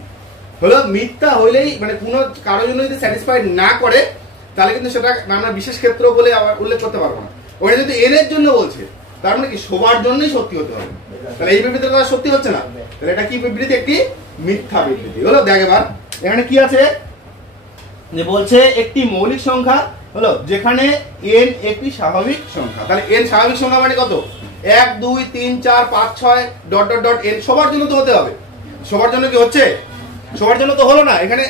হলো। মিথ্যা হইলেই মানে কোনো কারোর জন্য যদি স্যাটিসফাইড না করে তাহলে কিন্তু সেটা আমরা বিশেষ ক্ষেত্র বলে আবার উল্লেখ করতে পারবো না। ওটা যদি এন এর জন্য বলছে তার মানে কি সবার জন্যই সত্যি হতে হবে, তাহলে এই বিবৃতিটা সত্যি হচ্ছে না, তাহলে এটা কি বিবৃতি, একটি মিথ্যা বিবৃতি হলো। দেখ এবার এখানে কি আছে, যে বলছে একটি মৌলিক সংখ্যা হলো যেখানে n একটি স্বাভাবিক সংখ্যা, তাহলে n স্বাভাবিক সংখ্যা মানে কত, 1 2 3 4 5 6 ডট ডট ডট n সবার জন্য তো হতে হবে, সবার জন্য কি হচ্ছে, সবার জন্য তো হলো না। এখানে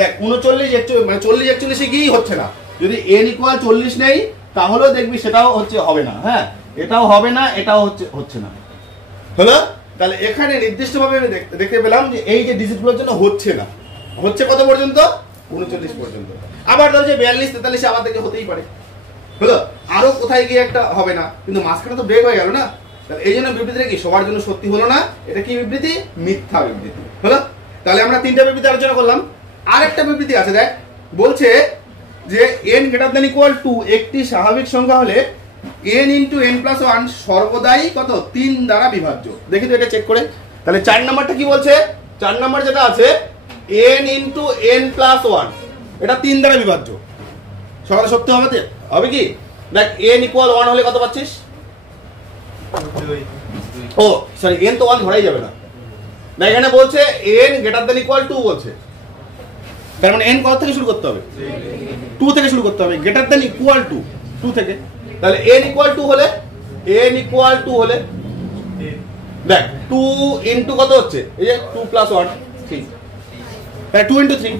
দেখ 39 41 মানে 40 41 এ গিয়েই হচ্ছে না, যদি n ইকুয়াল 40 নেই তাহলেও দেখবি সেটাও হচ্ছে হবে না, হ্যাঁ এটাও হবে না, এটাও হচ্ছে না হলো। তাহলে এখানে নির্দিষ্টভাবে আমি দেখতে পেলাম যে এই যে ডিজিটগুলোর জন্য হচ্ছে না, হচ্ছে কত পর্যন্ত 39 পর্যন্ত। আবার ধর যে 42 43 আবার থেকে হতেই পারে হলো, আরো কোথায় গিয়ে একটা হবে না, কিন্তু মাঝখানে তো ব্রেক হয়ে গেল না, তাহলে এই জন্য বিবৃতিটা কি সবার জন্য সত্যি হলো না, এটা কি বিবৃতি, মিথ্যা বিবৃতি হলো। তাহলে আমরা তিনটা বিবৃতি আলোচনা করলাম, আর একটা বিবৃতি আছে দেখ, বলছে যে n greater than equal to একটি স্বাভাবিক সংখ্যা হলে n ইনটু n প্লাস 1 সর্বদাই কত 3 দ্বারা বিভাজ্য। দেখি তো এটা চেক করে, তাহলে 4 নাম্বারটা কি বলছে, 4 নাম্বার যেটা আছে n ইনটু n প্লাস 1 এটা 3 দ্বারা বিভাজ্য, সবাই সত্যি হবে, হবে কি দেখ n ইকুয়াল 1 হলে কত পাচ্ছিস, ও সরি n তো 1 ধরাই যাবে না, না এখানে বলছে n গ্রেটার দ্যান ইকুয়াল 2 বলছে, তার মানে n কত থেকে শুরু করতে হবে, 2 থেকে শুরু করতে হবে, গ্রেটার দ্যান ইকুয়াল টু 2 থেকে, তাহলে n ইকুয়াল 2 হলে দেখ 2 ইনটু কত হচ্ছে, এই যে 2 প্লাস 1 3, তাহলে 2 ইনটু 3,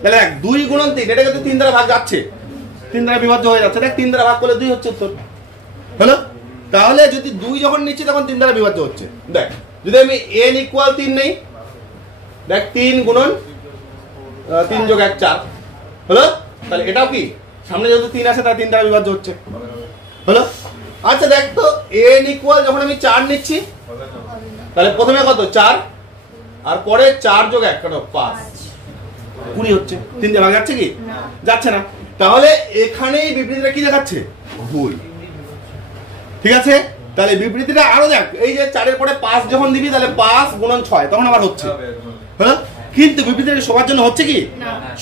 তাহলে দেখ 2 গুণন 3 এটা কিন্তু 3 দ্বারা ভাগ যাচ্ছে, 3 দ্বারা বিভাজ্য হয়ে যাচ্ছে, দেখ 3 দ্বারা ভাগ করলে 2 হচ্ছে উত্তর হলো। তাহলে যদি 2 যখন নিচ্ছি তখন 3 দ্বারা বিভাজ্য হচ্ছে। দেখ যদি আমি n ইকুয়াল 3 নেই, দেখ 3 গুণন 3 যোগ 1 4 হলো, তাহলে এটাও কি সামনে যেহেতু 3 আছে তার 3 দ্বারা বিভাজ্য হচ্ছে হলো। আচ্ছা দেখ তো n ইকুয়াল যখন আমি 4 নিচ্ছি তাহলে প্রথমে কত 4 আর পরে 4 যোগ 1 কত 5 20 হচ্ছে, 3 দিয়ে ভাগ যাচ্ছে কি যাচ্ছে না, তাহলে এখানেই বিবৃতিটা কি দেখাচ্ছে ভুল, ঠিক আছে। তাহলে বিবৃতিটা আরো দেখ, এই যে 4 এর পরে 5 যখন দিবি তাহলে 5 গুণন 6 তখন আবার হচ্ছে, হ্যাঁ। কিন্তু বিবৃতিটা সবার জন্য হচ্ছে কি?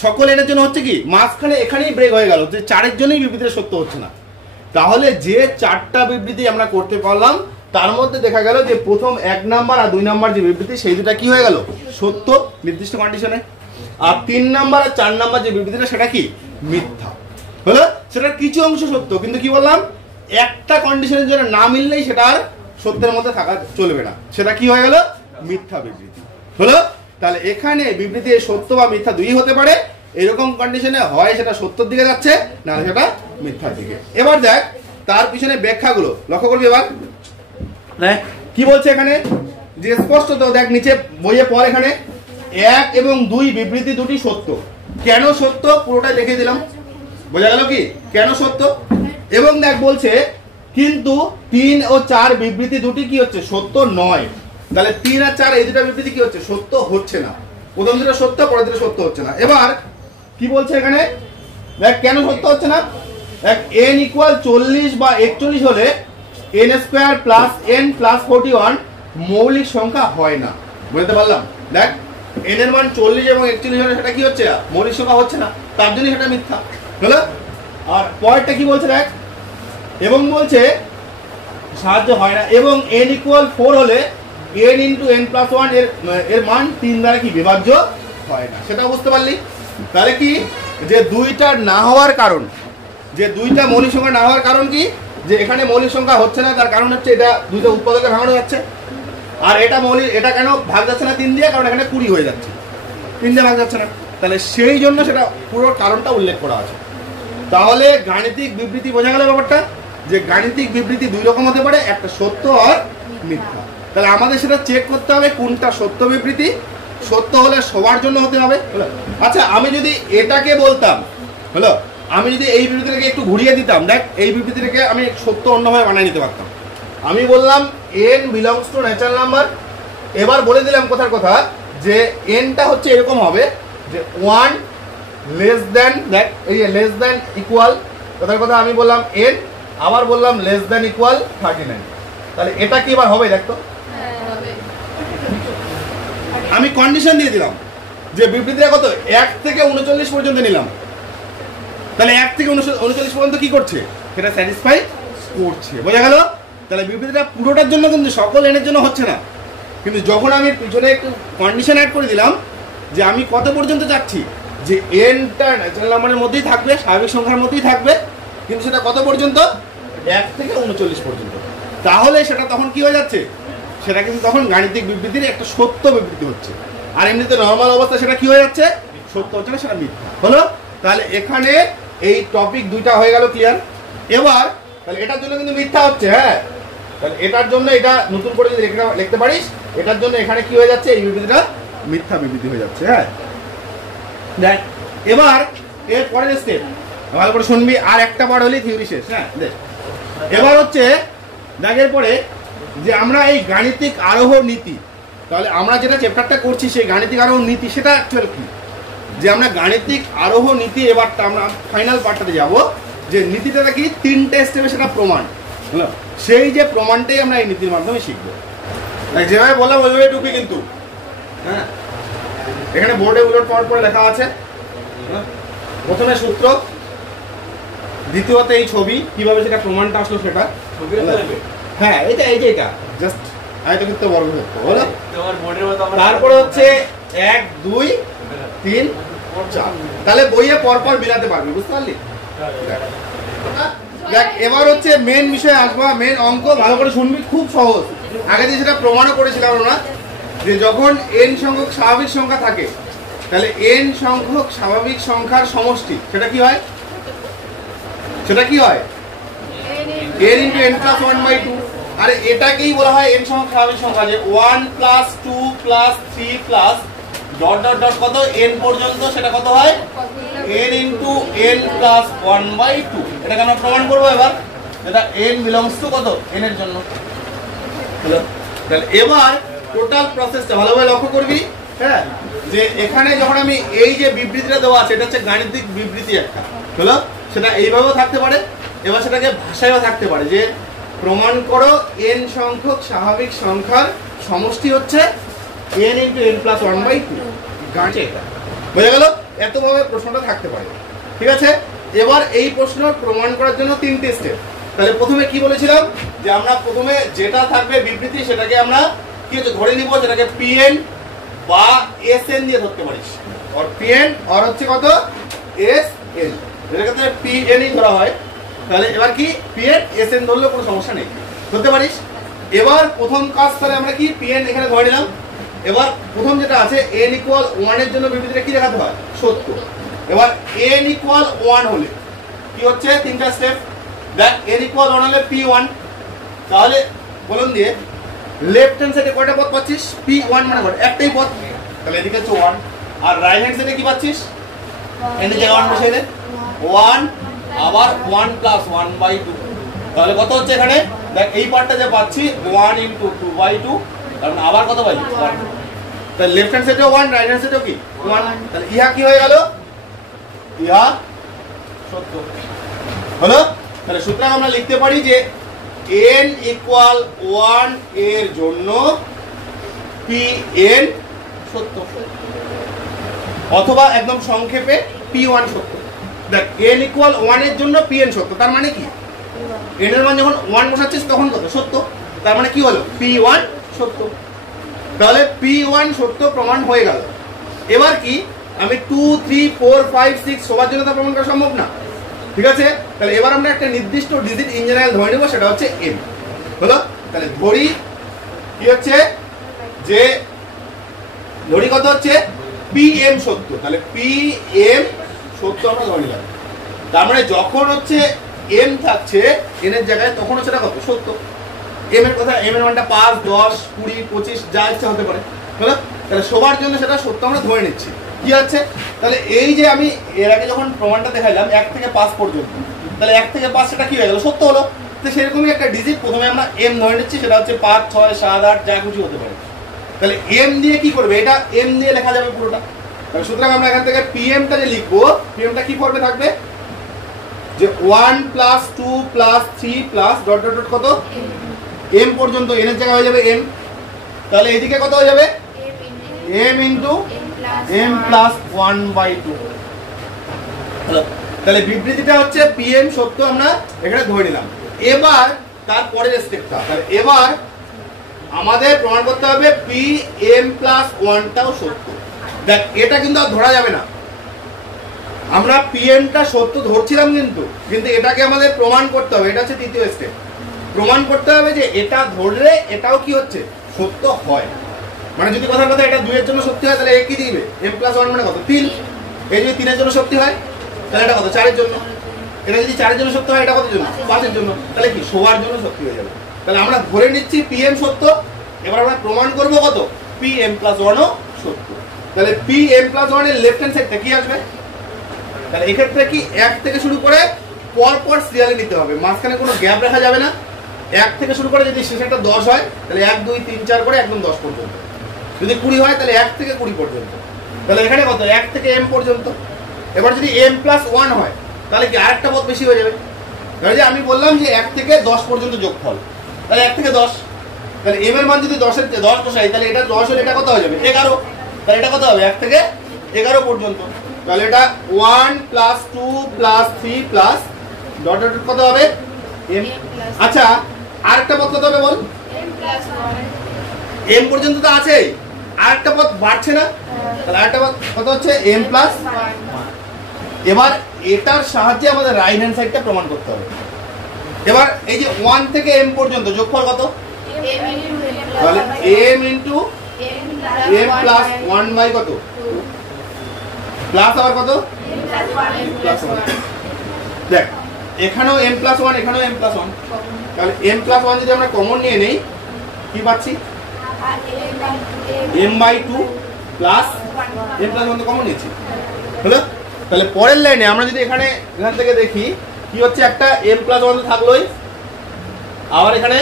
সকল এর জন্য হচ্ছে কি? মাঝখানে এখানেই ব্রেক হয়ে গেল, যে 4 এর জন্যই বিবৃতিটা সত্য হচ্ছে না। তাহলে যে 4টা বিবৃতি আমরা করতে পারলাম তার মধ্যে দেখা গেল যে প্রথম 1 নাম্বার আর 2 নাম্বার যে বিবৃতি সেই দুটা কি হয়ে গেল? সত্য নির্দিষ্ট কন্ডিশনে। আর 3 নাম্বার আর 4 নাম্বার যে বিবৃতিটা সেটা কি? মিথ্যা। হলো, সেটার কিছু অংশ সত্য, কিন্তু কি বললাম, একটা কন্ডিশনের জন্য না মিললেই সেটা আর সত্যের মধ্যে থাকা চলবে না, সেটা কি হয়ে গেল? মিথ্যা বিবৃতি। হলো, তাহলে এখানে বিবৃতি সত্য বা মিথ্যা দুই হতে পারে। এরকম কন্ডিশনে হয় সেটা সত্যর দিকে যাচ্ছে, না সেটা মিথ্যার দিকে। এবার দেখ তার পিছনে ব্যাখ্যাগুলো লক্ষ্য করবি। এবার দেখ কি বলছে এখানে, যে স্পষ্ট তো দেখ নিচে বইয়ে পড়, এখানে 1 এবং 2 বিবৃতি দুটি সত্য। কেন সত্য পুরোটা লিখে দিলাম, বোঝা গেল কি কেন সত্য। এবং দেখ বলছে কিন্তু 3 ও 4 বিবৃতি দুটি কি হচ্ছে? সত্য নয়। তাহলে 3 আর 4 এই দুটো বিবৃতি কি হচ্ছে? সত্য হচ্ছে না। প্রথম দুটো সত্য, পরের দুটো সত্য হচ্ছে না। এবার কি বলছে এখানে, দেখ কেন সত্য হচ্ছে না। দেখ n ইকুয়াল 40 বা 41 হলে n square plus n plus 41 মৌলিক সংখ্যা হয় না। বুঝতে পারলাম? দেখ n এর মান 40 এবং 41 হলে সেটা কি হচ্ছে? মৌলিক সংখ্যা হচ্ছে না, তার জন্য সেটা মিথ্যা হলো। আর পরেরটা কি বলছে দেখ, এবং বলছে সাহায্য হয় না, এবং n ইকুয়াল 4 হলে n ইন্টু n প্লাস 1 এর মান 3 দ্বারা কি বিভাজ্য হয় না। সেটা বুঝতে পারলি? তাহলে কি, যে দুইটা না হওয়ার কারণ, যে দুইটা মৌলিক সংখ্যা না হওয়ার কারণ কি, যে এখানে মৌলিক সংখ্যা হচ্ছে না, তার কারণ হচ্ছে এটা দুইটা উৎপাদকে ভাঙানো যাচ্ছে। আর এটা মৌলিক, এটা কেন ভাগ যাচ্ছে না 3 দিয়ে? কারণ এখানে 20 হয়ে যাচ্ছে, 3 দিয়ে ভাগ যাচ্ছে না। তাহলে সেই জন্য সেটা পুরো কারণটা উল্লেখ করা আছে। তাহলে গাণিতিক বিবৃতি বোঝা গেল ব্যাপারটা, যে গাণিতিক বিবৃতি দুই রকম হতে পারে, একটা সত্য আর মিথ্যা। তাহলে আমাদের সেটা চেক করতে হবে কোনটা সত্য বিবৃতি। সত্য হলে সবার জন্য হতে হবে। আচ্ছা আমি যদি এটাকে বলতাম, হলো, আমি যদি এই বিবৃতিটাকে একটু ঘুরিয়ে দিতাম, দেখ এই বিবৃতিটাকে আমি সত্য অন্যভাবে বানিয়ে নিতে পারতাম। আমি বললাম n belongs to natural number. এবার বলে দিলাম কথার কথা যে nটা হচ্ছে এরকম হবে যে 1 লেস দেন, দেখ এই লেস দেন ইকুয়াল, কথার কথা আমি বললাম n, আবার বললাম লেস দেন ইকুয়াল 39। তাহলে এটা কি এবার হবে? দেখতো আমি কন্ডিশন দিয়ে দিলাম যে বিবৃতিটা কত, 1 থেকে 39 পর্যন্ত নিলাম। তাহলে 1 থেকে 39 পর্যন্ত কি করছে? সেটা স্যাটিসফাই করছে। বোঝা গেল? তাহলে বিবৃতিটা পুরোটার জন্য কিন্তু সকল এনের জন্য হচ্ছে না, কিন্তু যখন আমি পিছনে একটু কন্ডিশন অ্যাড করে দিলাম যে আমি কত পর্যন্ত যাচ্ছি, যে এনটা ন্যাচারাল নাম্বারের মধ্যেই থাকবে, স্বাভাবিক সংখ্যার মধ্যেই থাকবে, কিন্তু সেটা কত পর্যন্ত? 1 থেকে 39 পর্যন্ত। তাহলে সেটা তখন কি হয়ে যাচ্ছে? সেটা কিন্তু তখন গাণিতিক বিবৃতির একটা সত্য বিবৃতি হচ্ছে। আর এমনিতে নর্মাল অবস্থা সেটা কি হয়ে যাচ্ছে? সত্য হচ্ছে না, সেটা মিথ্যা হলো। তাহলে এখানে এই টপিক দুইটা হয়ে গেল ক্লিয়ার। এবার তাহলে এটার জন্য কিন্তু মিথ্যা হচ্ছে, হ্যাঁ, তাহলে এটার জন্য এটা নতুন করে যদি লিখতে পারিস, এটার জন্য এখানে কি হয়ে যাচ্ছে? এই বিবৃতিটা মিথ্যা বিবৃতি হয়ে যাচ্ছে। হ্যাঁ দেখ এবার এর পরের স্টেপ ভালো করে শুনবি, আর একটা বার হলেই থিওরি শেষ। হ্যাঁ দেখ এবার হচ্ছে দেখ এরপরে যে আমরা এই গাণিতিক আরোহ নীতি, তাহলে আমরা যেটা চ্যাপ্টারটা করছি সেই গাণিতিক আরোহ নীতি সেটা অ্যাকচুয়াল কি, যে আমরা গাণিতিক আরোহ নীতি এবার আমরা ফাইনাল পার্টটাতে যাব, যে নীতিটা কি 3টে স্টেপে সেটা প্রমাণ, সেই যে প্রমাণটাই আমরা এই নীতির মাধ্যমে শিখবো। যেভাবে বললাম ওইভাবে টুপি কিন্তু, হ্যাঁ এখানে বোর্ডে উলট পাওয়ার পরে লেখা আছে, প্রথমে সূত্র, দ্বিতীয়ত এই ছবি, কিভাবে সেটা প্রমাণটা আসলো সেটা, হ্যাঁ এটা এই যে এটা জাস্ট আয়তক্ষেত্র বর্গক্ষেত্র বলো, তারপরে হচ্ছে 1 2 3 4, তাহলে বইয়ে পরপর মিলাতে পারবি, বুঝতে পারলি? দেখ এবার হচ্ছে মেন বিষয়ে আসবা, মেন অঙ্ক ভালো করে শুনবি, খুব সহজ। আগে যে সেটা প্রমাণও করেছিলাম আমরা, যে যখন n সংখ্যক স্বাভাবিক সংখ্যা থাকে তাহলে n সংখ্যক স্বাভাবিক সংখ্যার সমষ্টি সেটা কি হয়? সেটা কি হয়? n × n + 1/2। আরে এটাকেই বলা হয় n সংখ্যক স্বাভাবিক সংখ্যা, যে 1 + 2 + 3 + ডট ডট ডট কত n পর্যন্ত, সেটা কত হয়? n × n + 1/2। এটাকে আমরা প্রমাণ করবো এবার, এটা n বিলংস টু কত? n এর জন্য। হলো, তাহলে এবার টোটাল প্রসেসটা ভালোভাবে লক্ষ্য করবি। হ্যাঁ, যে এখানে যখন আমি এই যে বিবৃতিটা দেওয়া আছে, এটা হচ্ছে গাণিতিক বিবৃতি একটা, হলো, সেটা এইভাবেও থাকতে পারে, এবার সেটাকে ভাষায়ও থাকতে পারে, যে প্রমাণ করো n সংখ্যক স্বাভাবিক সংখ্যার সমষ্টি হচ্ছে n ইন্টু n প্লাস 1/2। গাঁটে এটা বোঝা গেল? এতভাবে প্রশ্নটা থাকতে পারে। ঠিক আছে, এবার এই প্রশ্ন প্রমাণ করার জন্য 3টে স্টেপ। তাহলে প্রথমে কি বলেছিলাম যে আমরা প্রথমে যেটা থাকবে বিবৃতি সেটাকে আমরা কি হচ্ছে ধরে নিব, যেটাকে pn বা sn দিয়ে ধরতে পারিস। আর pn আর হচ্ছে কত sn, যেটাকে তাহলে pn ই ধরা হয়। তাহলে এবার কি pn sn ধরলেও কোনো সমস্যা নেই, ধরতে পারিস। এবার প্রথম কাজ তাহলে আমরা কি pn এখানে ধরে নিলাম। এবার প্রথম যেটা আছে n ইকুয়াল 1 এর জন্য বিবৃতিটা কি দেখাতে হয়? সত্য। এবার n ইকুয়াল 1 হলে কি হচ্ছে? 3টা স্টেপ। দেখ n ইকুয়াল 1 হলে p1, তাহলে বলুন দিয়ে লেফট হ্যান্ড সাইডে কয়টা পদ পাচ্ছিস? p1 মানে কত? একটাই পদ, তাহলে এদিকে হচ্ছে 1। আর রাইট হ্যান্ড সাইডে কি পাচ্ছিস? n এর জায়গায় 1 বসিয়ে দে, 1 আবার 1 প্লাস 1/2। তাহলে কত হচ্ছে এখানে? দেখ এই পার্টটা যে পাচ্ছি 1 ইন্টু 2/2, কারণ আবার কত পাই? 1। তাহলে লেফট হ্যান্ড সাইডেও 1, রাইট হ্যান্ড সাইডেও কি 1। তাহলে ইহা কি হয়ে গেল? ইহা সত্য হলো। তাহলে সুতরাং আমরা লিখতে পারি যে n ইকুয়াল 1 এর জন্য pn সত্য, অথবা একদম সংক্ষেপে p1 সত্য। দেখ n ইকুয়াল 1 এর জন্য pn সত্য, তার মানে কি n এর মান যখন 1 বসাচ্ছিস তখন কত? সত্য। তার মানে কি হলো? p1 সত্য। তাহলে p1 সত্য প্রমাণ হয়ে গেল। এবার কি আমি 2 3 4 5 6 সবার জন্য তা প্রমাণ করা সম্ভব না। ঠিক আছে, তাহলে এবার আমরা একটা নির্দিষ্ট ডিজিট ইন জেনারেল ধরে নেব, সেটা হচ্ছে m। হলো? তাহলে ধরি কি হচ্ছে যে ধরি কত হচ্ছে? pm সত্য। তাহলে pm সত্য আমরা ধরে নিলাম। তার মানে যখন হচ্ছে m থাকছে n এর জায়গায় তখন হচ্ছে কত? সত্য। m এর কথা, m এর মানটা 5 10 20 25 যা ইচ্ছা হতে পারে। হলো? তাহলে সবার জন্য সেটা সত্য আমরা ধরে নিচ্ছি। কি আছে? তাহলে এই যে আমি এর আগে যখন প্রমাণটা দেখাইলাম 1 থেকে 5 পর্যন্ত, তাহলে 1 থেকে 5 সেটা কি হয়ে গেল? সত্য হলো। তো সেরকমই একটা ডিজিট প্রথমে আমরা m ধরে নিচ্ছি, সেটা হচ্ছে 5 6 7 8 যা খুশি হতে পারে। তাহলে m দিয়ে কি করবে? এটা m দিয়ে লেখা যাবে পুরোটা। তাহলে সুতরাং আমরা এখান থেকে pm টা যে লিখবো, pm টা কি ফর্মে থাকবে? যে 1 plus 2 plus 3 plus dot dot dot কত m পর্যন্ত, n এর জায়গায় হয়ে যাবে m। তাহলে এইদিকে কত হয়ে যাবে? m into m plus 1/2। তাহলে বিবৃতিটা হচ্ছে pm সত্য আমরা এখানে ধরে নিলাম। এবার তারপরের স্টেপটা, তাহলে এবার আমাদের প্রমাণ করতে হবে pm প্লাস 1 টাও সত্য। দেখ এটা কিন্তু আর ধরা যাবে না, আমরা pm টা সত্য ধরছিলাম কিন্তু এটাকে আমাদের প্রমাণ করতে হবে। এটা হচ্ছে তৃতীয় স্টেপ। প্রমাণ করতে হবে যে এটা ধরলে এটাও কি হচ্ছে? সত্য হয়। মানে যদি কথার কথা এটা 2 এর জন্য সত্যি হয় তাহলে এ কি দিবে? m প্লাস 1 মানে কত? 3। এই যদি 3 এর জন্য সত্যি হয় তাহলে এটা কত? 4 এর জন্য। এটা যদি 4 এর জন্য সত্য হয় এটা কত জন্য? 5 এর জন্য। তাহলে কি সবার জন্য সত্যি হয়ে যাবে। তাহলে আমরা ধরে নিচ্ছি pm সত্য। এবার আমরা প্রমাণ করব কত? pm প্লাস 1 ও সত্য। তাহলে pm প্লাস 1 এর লেফট হ্যান্ড সাইডটা কি আসবে? তাহলে এক্ষেত্রে কি 1 থেকে শুরু করে পর পর সিরিয়ালে নিতে হবে, মাঝখানে কোনো গ্যাপ রাখা যাবে না। 1 থেকে শুরু করে যদি শেষেরটা 10 হয় তাহলে 1 2 3 4 করে একদম 10 পর্যন্ত। যদি 20 হয় তাহলে 1 থেকে 20 পর্যন্ত। তাহলে এখানে কত? 1 থেকে m পর্যন্ত। এবার যদি m প্লাস 1 হয় তাহলে কি আরেকটা পদ বেশি হয়ে যাবে। তাহলে যে আমি বললাম যে 1 থেকে 10 পর্যন্ত যোগফল, তাহলে 1 থেকে 10, তাহলে m এর মান যদি 10 এর 10 বসাই তাহলে এটা 10 হলে এটা কত হয়ে যাবে? 11। তাহলে এটা কত হবে? 1 থেকে 11 পর্যন্ত। তাহলে এটা 1 plus 2 plus 3 plus dot dot কত হবে? m। আচ্ছা আরেকটা পদ কত হবে বল? m plus 1। m পর্যন্ত তো আছেই, আরেকটা পদ বাড়ছে না? তাহলে আরেকটা পদ কত হচ্ছে? m plus 1। এবার এটার সাহায্যে আমাদের রাইট হ্যান্ড সাইডটা প্রমাণ করতে হবে। এবার এই যে 1 থেকে m পর্যন্ত যোগফল কত? তাহলে m into m plus 1 by কত? প্লাস আবার কত? প্লাস 1। দেখ এখানেও m প্লাস 1, এখানেও m প্লাস 1। তাহলে m প্লাস 1 যদি আমরা কমন নিয়ে নেই কি পাচ্ছি? m by 2 plus m plus 1 তো কমন নিয়েছি। হলো? তাহলে পরের লাইনে আমরা যদি এখান থেকে দেখি কি হচ্ছে, একটা m প্লাস 1 তো থাকলোই, আবার এখানে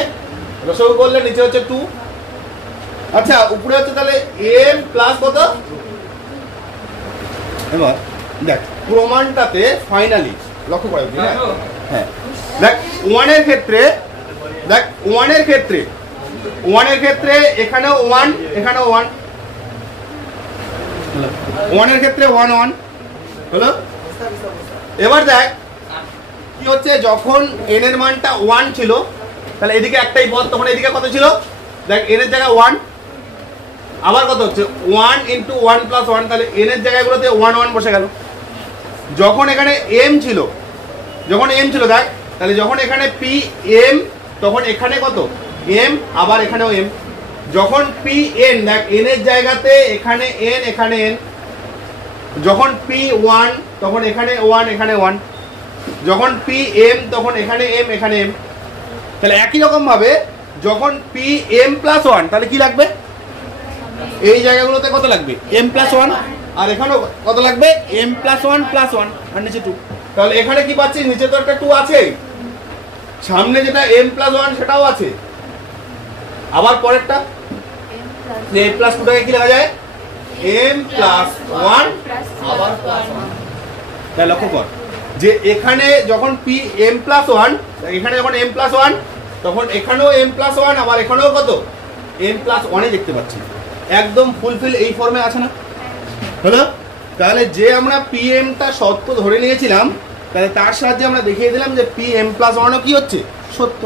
রসগো করলে নিচে হচ্ছে 2। আচ্ছা উপরে হচ্ছে তাহলে m প্লাস কত? এবার দেখ প্রমাণটাতে ফাইনালি লক্ষ্য করে হ্যাঁ দেখ 1 এর ক্ষেত্রে দেখ 1 এর ক্ষেত্রে এখানেও 1 এখানেও 1 1 এর ক্ষেত্রে 1 1 হলো। এবার দেখ কি হচ্ছে, যখন n এর মানটা 1 ছিল তাহলে এদিকে একটাই পদ, তখন এদিকে কত ছিল দেখ, n এর জায়গায় 1, আবার কত হচ্ছে 1 × 1 + 1, তাহলে n এর জায়গাগুলোতে 1 1 বসে গেল। যখন এখানে m ছিল দেখ, তাহলে যখন এখানে pm তখন এখানে কত m, আবার এখানেও m। যখন pn দেখ, n এর জায়গাতে এখানে n এখানে n। যখন p1 তখন এখানে 1 এখানে 1। যখন pm তখন এখানে m এখানে m। তাহলে একই রকম ভাবে যখন pm + 1 তাহলে কি লাগবে, এই জায়গাগুলোতে কত লাগবে m + 1, আর এখানেও কত লাগবে m + 1 + 1, আর নিচে 2। তাহলে এখানে কি পাচ্ছি, নিচে তো একটা 2 আছে, সামনে যেটা m + 1 সেটাও আছে, আবার পরেরটা m + 2টাকে কি লেখা যায় m + 1 আবার +1। তাহলে লক্ষ্য কর যে এখানে যখন pm + 1, এখানে যখন m + 1 তখন এখানেও m + 1, আবার এখানেও কত m + 1 দেখতে পাচ্ছি, একদম ফুলফিল এই ফর্মে আছে না হলো। তাহলে যে আমরা pmটা সত্য ধরে নিয়েছিলাম, তাহলে তার সাহায্যে আমরা দেখিয়ে দিলাম যে pm + 1ও কি হচ্ছে সত্য।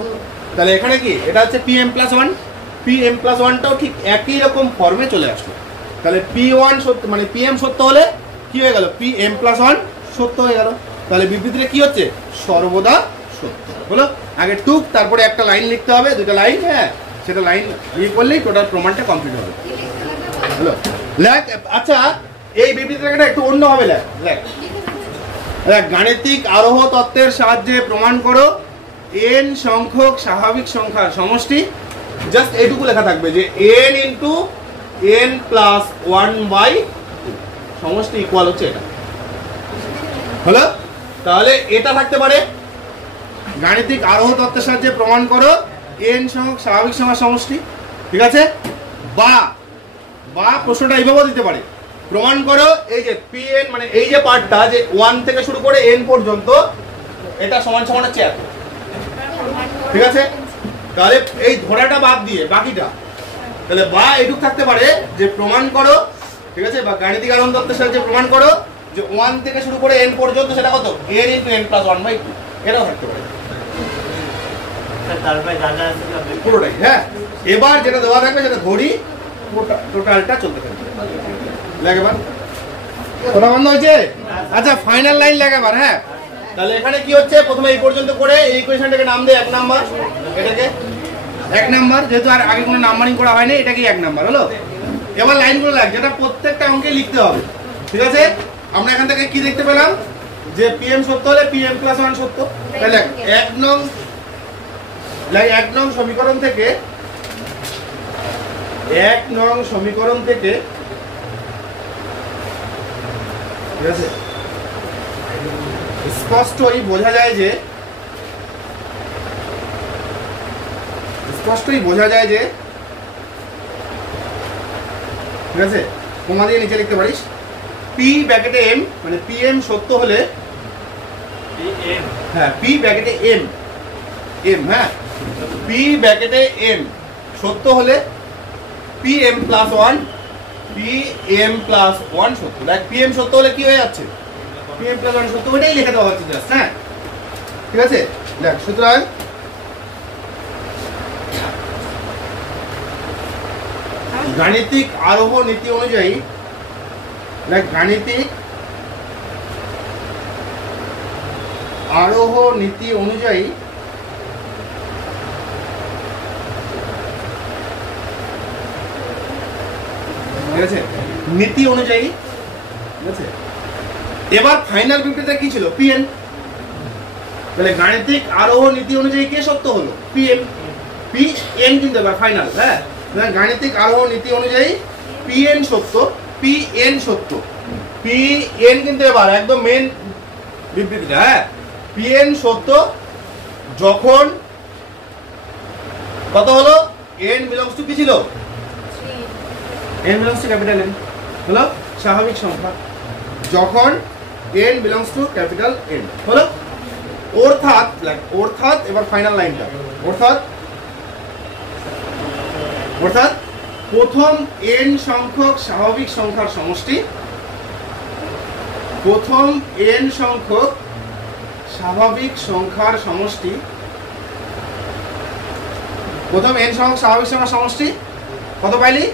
তাহলে এখানে কি এটা হচ্ছে pm + 1, pm + 1টাও ঠিক একই রকম ফর্মে চলে আসলো। তাহলে p1 সত্য মানে pm সত্য হলে কি হয়ে গেল, pm + 1 সত্য হয়ে গেল। তাহলে বিবৃতিটা কি হচ্ছে, সর্বদা সত্য হলো। আগে টুক, তারপরে একটা লাইন লিখতে হবে, দুটো লাইন, হ্যাঁ সেটা লাইন লিখে করলেই টোটাল প্রমাণটা কমপ্লিট হবে হলো। লেখ, আচ্ছা এই বিবৃতিটা একটু অন্য হবে, লেখ গাণিতিক আরোহ তত্ত্বের সাহায্যে প্রমাণ করো n সংখ্যক স্বাভাবিক সংখ্যার সমষ্টি। জাস্ট এইটুকু লেখা থাকবে যে n × n + 1/2 সমষ্টি ইকুয়াল হচ্ছে এটা হলো। তাহলে এটা থাকতে পারে গাণিতিক আরোহ তত্ত্বের সাহায্যে প্রমাণ করো n সংখ্যক স্বাভাবিক সংখ্যার সমষ্টি, ঠিক আছে। বা প্রশ্নটা এইভাবেও দিতে পারে, প্রমাণ করো এই যে pn মানে এই যে পার্টটা যে 1 থেকে শুরু করে n পর্যন্ত এটা সমান সমান হচ্ছে এত, ঠিক আছে। তাহলে এই ধরাটা বাদ দিয়ে বাকিটা, তাহলে বা এইটুকু থাকতে পারে যে প্রমাণ করো, ঠিক আছে, বা গাণিতিক আরোহ তত্ত্বের সাহায্যে প্রমাণ করো যে 1 থেকে শুরু করে n পর্যন্ত সেটা কত n × n + 1/2, এটাও থাকতে পারে পুরোটাই। হ্যাঁ, এবার যেটা দেওয়া থাকবে সেটা ধরি টোটালটা চলতে থাকবে। লেখবার কথা বন্ধ হয়েছে। আচ্ছা ফাইনাল লাইন লেখাবার। হ্যাঁ, তাহলে এখানে কি হচ্ছে, প্রথমে এই পর্যন্ত করে এই ইকুয়েশনটাকে নাম দেয় 1 নাম্বার, এটাকে 1 নাম্বার, যেহেতু আর আগে কোনো নাম্বারিং করা হয়নি, এটাকে 1 নাম্বার হলো। এবার লাইনগুলো লাগ, যেটা প্রত্যেকটা অঙ্কে লিখতে হবে, ঠিক আছে। আমরা এখান থেকে কি দেখতে পেলাম যে pm সত্য হলে pm + 1 সত্য। তাহলে 1 নং সমীকরণ থেকে 1 নং সমীকরণ থেকে, ঠিক আছে, স্পষ্টই বোঝা যায় যে ঠিক আছে, কমা দিয়ে নিচে লিখতে পারিস p ব্র্যাকেটে m মানে pm সত্য হলে pm, হ্যাঁ p ব্র্যাকেটে m, হ্যাঁ p ব্র্যাকেটে m সত্য হলে pm + 1 সত্য। দেখ pm সত্য হলে কি হয়ে যাচ্ছে, pm + 1 সত্য, ওইটাই লিখে দেওয়া হচ্ছে জাস্ট। হ্যাঁ, ঠিক আছে। দেখ সুতরাং গাণিতিক আরোহ নীতি অনুযায়ী, দেখ গাণিতিক আরোহ নীতি অনুযায়ী ঠিক আছে, নীতি অনুযায়ী, ঠিক আছে। এবার ফাইনাল বিবৃতিটা কি ছিল, pn। তাহলে গাণিতিক আরোহ নীতি অনুযায়ী কে সত্য হলো, pn কিন্তু এবার ফাইনাল। হ্যাঁ, গাণিতিক আরোহ নীতি অনুযায়ী pn সত্য, pn কিন্তু এবার একদম মেন বিবৃতিটা। হ্যাঁ, pn সত্য যখন কত হলো, n বিলংস টু কি ছিল, n belongs to capital N হলো স্বাভাবিক সংখ্যা, যখন n belongs to capital N হলো। অর্থাৎ এবার ফাইনাল লাইনটা, অর্থাৎ অর্থাৎ প্রথম n সংখ্যক স্বাভাবিক সংখ্যার সমষ্টি, প্রথম n সংখ্যক স্বাভাবিক সংখ্যার সমষ্টি, প্রথম n সংখ্যক স্বাভাবিক সংখ্যার সমষ্টি কত পাইলি?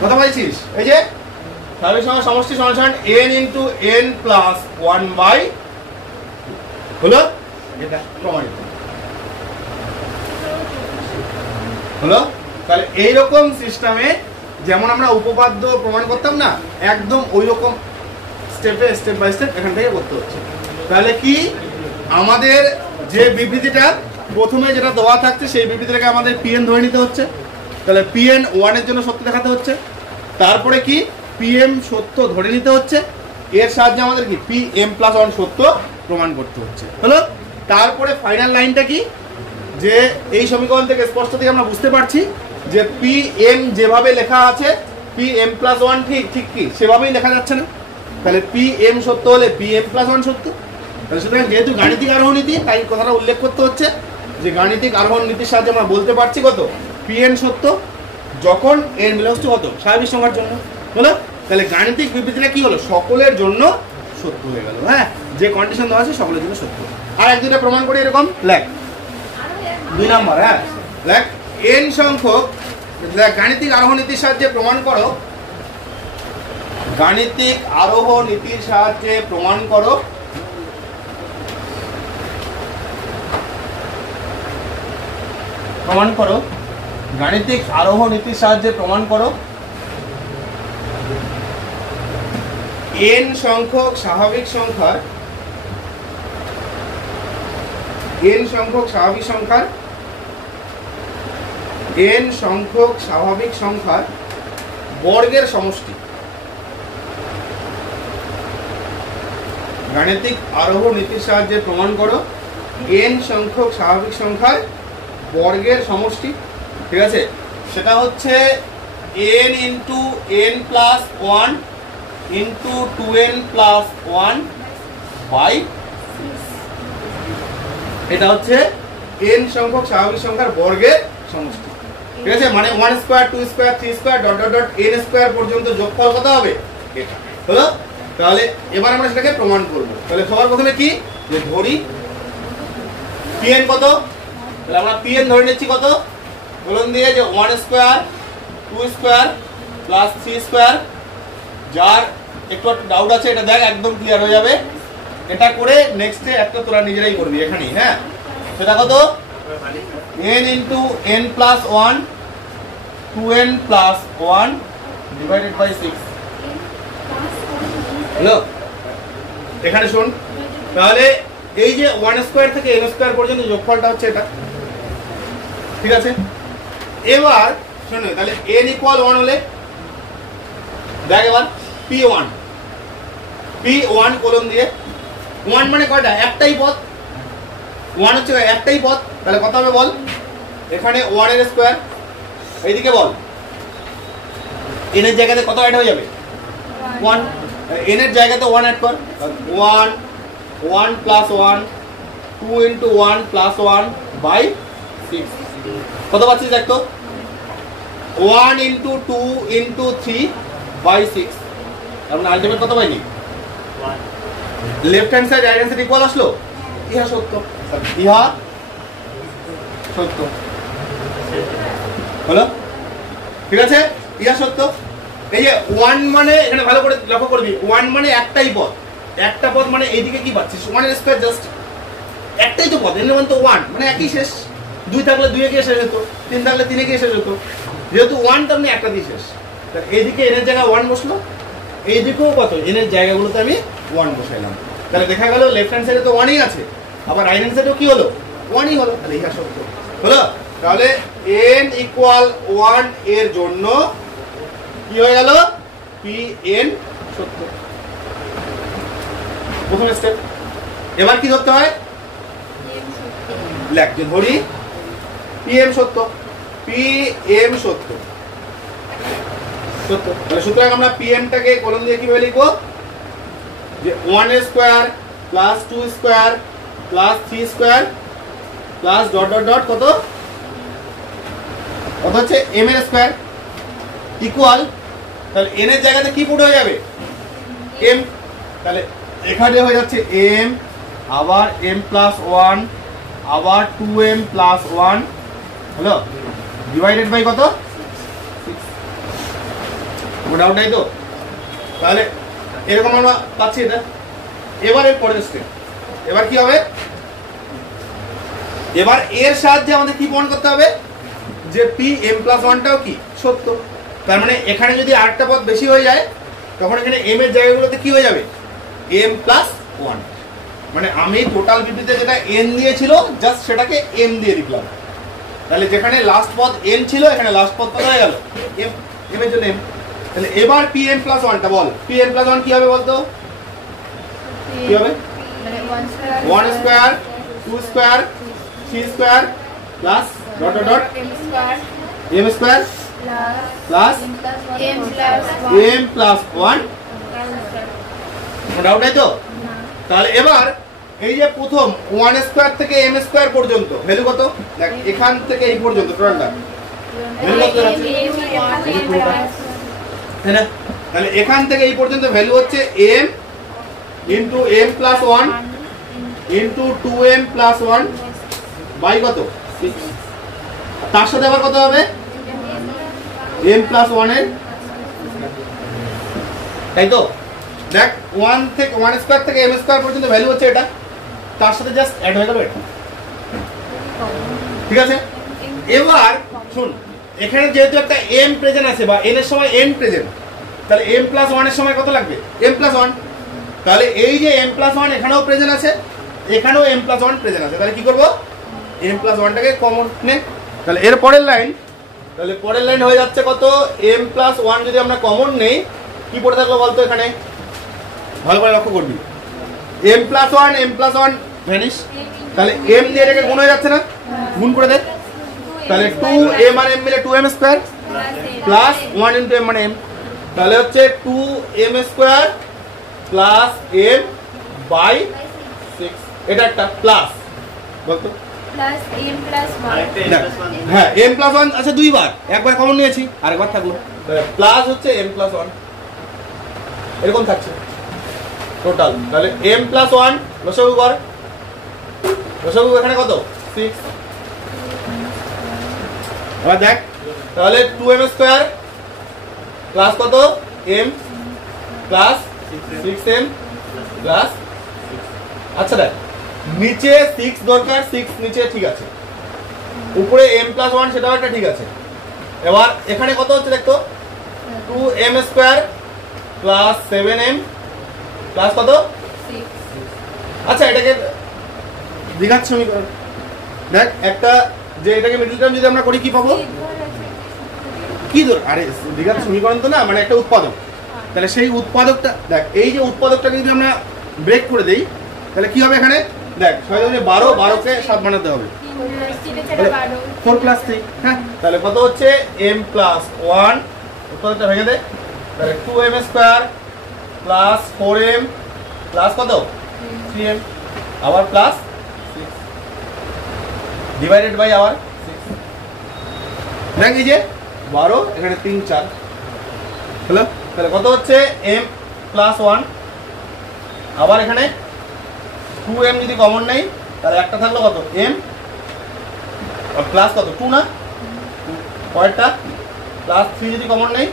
কত পাইছিস? এই যে স্বাভাবিক সংখ্যার সমষ্টি সমান n into n plus 1 by হলো, এটা প্রমাণিত হলো। তাহলে এইরকম সিস্টেমে যেমন আমরা উপপাদ্য প্রমাণ করতাম না, একদম ওই রকম স্টেপ বাই স্টেপ এখান থেকে করতে হচ্ছে। তাহলে কি আমাদের যে বিবৃতিটা প্রথমে যেটা দেওয়া থাকছে সেই বিবৃতিটাকে আমাদের pn ধরে নিতে হচ্ছে। তাহলে pn 1 এর জন্য সত্য দেখাতে হচ্ছে, তারপরে কি pm সত্য ধরে নিতে হচ্ছে, এর সাহায্যে আমাদের কি pm প্লাস 1 সত্য প্রমাণ করতে হচ্ছে হলো। তারপরে ফাইনাল লাইনটা কি, যে এই সমীকরণ থেকে স্পষ্ট থেকে আমরা বুঝতে পারছি যে pm যেভাবে লেখা আছে pm প্লাস 1 ঠিক কি সেভাবেই লেখা যাচ্ছে না। তাহলে pm সত্য হলে pm প্লাস 1 সত্য। তাহলে সুতরাং যেহেতু গাণিতিক আরোহণ নীতি, তাই কথাটা উল্লেখ করতে হচ্ছে যে গাণিতিক আরোহণ নীতির সাহায্যে আমরা বলতে পারছি কত pn সত্য যখন n বিলংস টু কত স্বাভাবিক সংখ্যার জন্য হলো। তাহলে গাণিতিক বিবৃতিটা কি হলো, সকলের জন্য সত্য হয়ে গেল। হ্যাঁ, যে কন্ডিশন দেওয়া আছে সকলের জন্য সত্য। আর এক দুইটা প্রমাণ করি এরকম, লেখ 2 নাম্বার। হ্যাঁ, লেখ n সংখ্যক, গাণিতিক আরোহ নীতির সাহায্যে প্রমাণ করো, গাণিতিক আরোহ নীতির সাহায্যে প্রমাণ করো গাণিতিক আরোহ নীতির সাহায্যে প্রমাণ করো n সংখ্যক স্বাভাবিক সংখ্যার, n সংখ্যক স্বাভাবিক সংখ্যার, n সংখ্যক স্বাভাবিক সংখ্যার বর্গের সমষ্টি। গাণিতিক আরোহ নীতির সাহায্যে প্রমাণ করো n সংখ্যক স্বাভাবিক সংখ্যার বর্গের সমষ্টি। ঠিক আছে, সেটা হচ্ছে n into n plus 1 into 2n plus 1 by, এটা হচ্ছে n সংখ্যক স্বাভাবিক সংখ্যার বর্গের সমষ্টি। ঠিক আছে, মানে 1 square 2 square 3 square dot dot dot n square পর্যন্ত যোগফল কত হবে এটা হলো। তাহলে এবার আমরা সেটাকে প্রমাণ করব। তাহলে সবার প্রথমে কি, যে ধরি pn কত, তাহলে আমরা pn ধরে নিচ্ছি কত, বলুন দিয়ে যে 1 স্কয়ার 2 স্কয়ার প্লাস 3 স্কয়ার। যার একটু ডাউট আছে এটা দেখ, একদম ক্লিয়ার হয়ে যাবে। এটা করে নেক্সটে একটা তোরা নিজেরাই করবি এখানেই। হ্যাঁ, সেটা কত n into n plus 1 2n plus 1 divided by 6 hello. এখানে শুন, তাহলে এই যে 1 স্কয়ার থেকে n স্কয়ার পর্যন্ত যোগফলটা হচ্ছে এটা। ঠিক আছে, এবার শুনুন, তাহলে n ইকুয়াল 1 হলে দেখ এবার p1 কলম দিয়ে 1 মানে কয়টা, একটাই পদ, 1 হচ্ছে একটাই পদ। তাহলে কত হবে বল, এখানে 1 এর স্কয়ার, এইদিকে বল n এর জায়গাতে কত অ্যাড হয়ে যাবে 1, n এর জায়গাতে 1 অ্যাড কর, 1 প্লাস 1 2 ইন্টু 1 প্লাস 1 বাই 6 কত পাচ্ছিস দেখ তো, 1 ইন্টু 2 ইন্টু 3 বাই 6। তার আলটিমেট কত পাইনি, left hand side right hand side equal আসলো, ইহা সত্য, ইহা সত্য হলো। ঠিক আছে, ইহা সত্য। এই যে 1 মানে এখানে ভালো করে লক্ষ্য করবি, 1 মানে একটাই পদ, একটা পদ মানে এইদিকে কি পাচ্ছিস 1 এর স্কয়ার, জাস্ট একটাই তো পদ, এর মানে তো 1 মানে একই শেষ। 2 থাকলে 2 এ গিয়ে শেষ হতো, 3 থাকলে 3 এ গিয়ে শেষ হতো, যেহেতু 1 তার মানে একটা দিয়ে শেষ। তাহলে এইদিকে n এর জায়গায় 1 বসলো, এইদিকেও কত n এর জায়গাগুলোতে আমি 1 বসাইলাম। তাহলে দেখা গেল লেফট হ্যান্ড সাইডে তো 1ই আছে, আবার রাইট হ্যান্ড সাইডেও কি হলো 1ই হলো। তাহলে ইহা সত্য হলো। তাহলে n ইকুয়াল 1 এর জন্য কি হয়ে গেল, pn সত্য, প্রথম স্টেপ। এবার কি ধরতে হয়, লেখ যে ধরি pm সত্য, pm সত্য সত্য। তাহলে সুতরাং আমরা pm টাকে কলম দিয়ে কিভাবে লিখবো, যে 1 square plus 2 square plus 3 square plus dot dot dot কত কত হচ্ছে m এর স্কয়ার ইকুয়াল, তাহলে n এর জায়গাতে কি পুট হয়ে যাবে m, তাহলে এখানে হয়ে যাচ্ছে m আবার m প্লাস 1 আবার 2m প্লাস 1 হলো ডিভাইডেড বাই কত 6, ডাউট নাই তো? তাহলে এরকম আমরা পাচ্ছি এটা। এবার এর পরের স্টেপ, এবার কি হবে, এবার এর সাহায্যে আমাদের কি প্রমাণ করতে হবে যে p m প্লাস 1টাও কি সত্য। তার মানে এখানে যদি আরেকটা পদ বেশি হয়ে যায় তখন এখানে m এর জায়গাগুলোতে কি হয়ে যাবে m প্লাস 1, মানে আমি টোটাল বিবৃতিতে যেটা n দিয়েছিল জাস্ট সেটাকে m দিয়ে দিলাম। তাহলে যেখানে লাস্ট পদ n ছিল এখানে লাস্ট পদ কত হয়ে গেল m, m এর জন্য m। তাহলে এবার p m প্লাস 1টা বল, p m প্লাস 1 কি হবে বলতো, কি হবে 1 square 2 square 3 square plus dot dot dot m square plus m plus 1, doubt নাই তো? তাহলে এবার এই যে প্রথম 1 স্কয়ার থেকে m স্কয়ার পর্যন্ত ভ্যালু কত, দেখ এখান থেকে এই পর্যন্ত টোটালটা ভ্যালু কত আছে, তাই না? তাহলে এখান থেকে এই পর্যন্ত ভ্যালু হচ্ছে m into m plus 1 into 2m plus 1 by কত 6, তার সাথে আবার কত হবে m প্লাস 1 এর, তাই তো? দেখ 1 থেকে 1 স্কয়ার থেকে m স্কয়ার পর্যন্ত ভ্যালু হচ্ছে এটা, তার সাথে জাস্ট অ্যাড হয়ে গেল এটা, ঠিক আছে? এবার শুন, এখানে যেহেতু একটা m প্রেজেন্ট আছে বা n এর সময় n প্রেজেন্ট, তাহলে m প্লাস 1 এর সময় কত লাগবে m প্লাস 1, তাহলে এই যে m প্লাস 1 এখানেও প্রেজেন্ট আছে এখানেও m প্লাস 1 প্রেজেন্ট আছে, তাহলে কি করব m প্লাস 1টাকে কমন নে। তাহলে এর পরের লাইন, তাহলে পরের লাইন হয়ে যাচ্ছে কত m প্লাস 1 যদি আমরা কমন নেই কি পড়ে থাকলো বলতো, এখানে ভালো করে লক্ষ্য করবি m প্লাস 1 ভ্যানিশ, তাহলে m দিয়ে এটাকে গুণ হয়ে যাচ্ছে না, গুণ করে দে, তাহলে 2m আর m মিলে 2m square plus 1 into m মানে m, তাহলে হচ্ছে 2m square plus m by 6, এটা একটা প্লাস বলতো প্লাস m প্লাস 1, হ্যাঁ m প্লাস 1 আচ্ছা দুইবার, একবার কমন নিয়েছি আরেকবার থাকলো, প্লাস হচ্ছে m প্লাস 1 এরকম থাকছে টোটাল। তাহলে m প্লাস 1 লসাগু কর, লসাগু এখানে কত 6, আবার দেখ তাহলে 2m স্কয়ার প্লাস কত m প্লাস 6m প্লাস, আচ্ছা দেখ নিচে 6 দরকার, 6 নিচে ঠিক আছে, উপরে m প্লাস 1 সেটাও একটা ঠিক আছে। এবার এখানে কত হচ্ছে দেখতো 2m square plus 7m plus কত 6, আচ্ছা এটাকে দ্বিঘাত সমীকরণ, দেখ একটা যে এটাকে মিডল টার্ম যদি আমরা করি কি পাবো, কি ধর আরে দ্বিঘাত সমীকরণ তো না, মানে একটা উৎপাদক, তাহলে সেই উৎপাদকটা দেখ এই যে উৎপাদকটাকে যদি আমরা ব্রেক করে দেই তাহলে কি হবে এখানে দেখ 12 12কে 7 বানাতে হবে 4 প্লাস 3, হ্যাঁ তাহলে কত হচ্ছে m প্লাস 1, উৎপাদকটা ভেঙে দে, তাহলে 2m square plus 4m plus কত 3m আবার প্লাস 6 ডিভাইডেড বাই আবার 6, দেখ এই যে 12 এখানে 3 4 হলো, তাহলে কত হচ্ছে m প্লাস 1 আবার এখানে 2m যদি কমন নেই তাহলে একটা থাকলো কত m আর প্লাস কত 2 না, পরেরটা প্লাস 3 যদি কমন নেই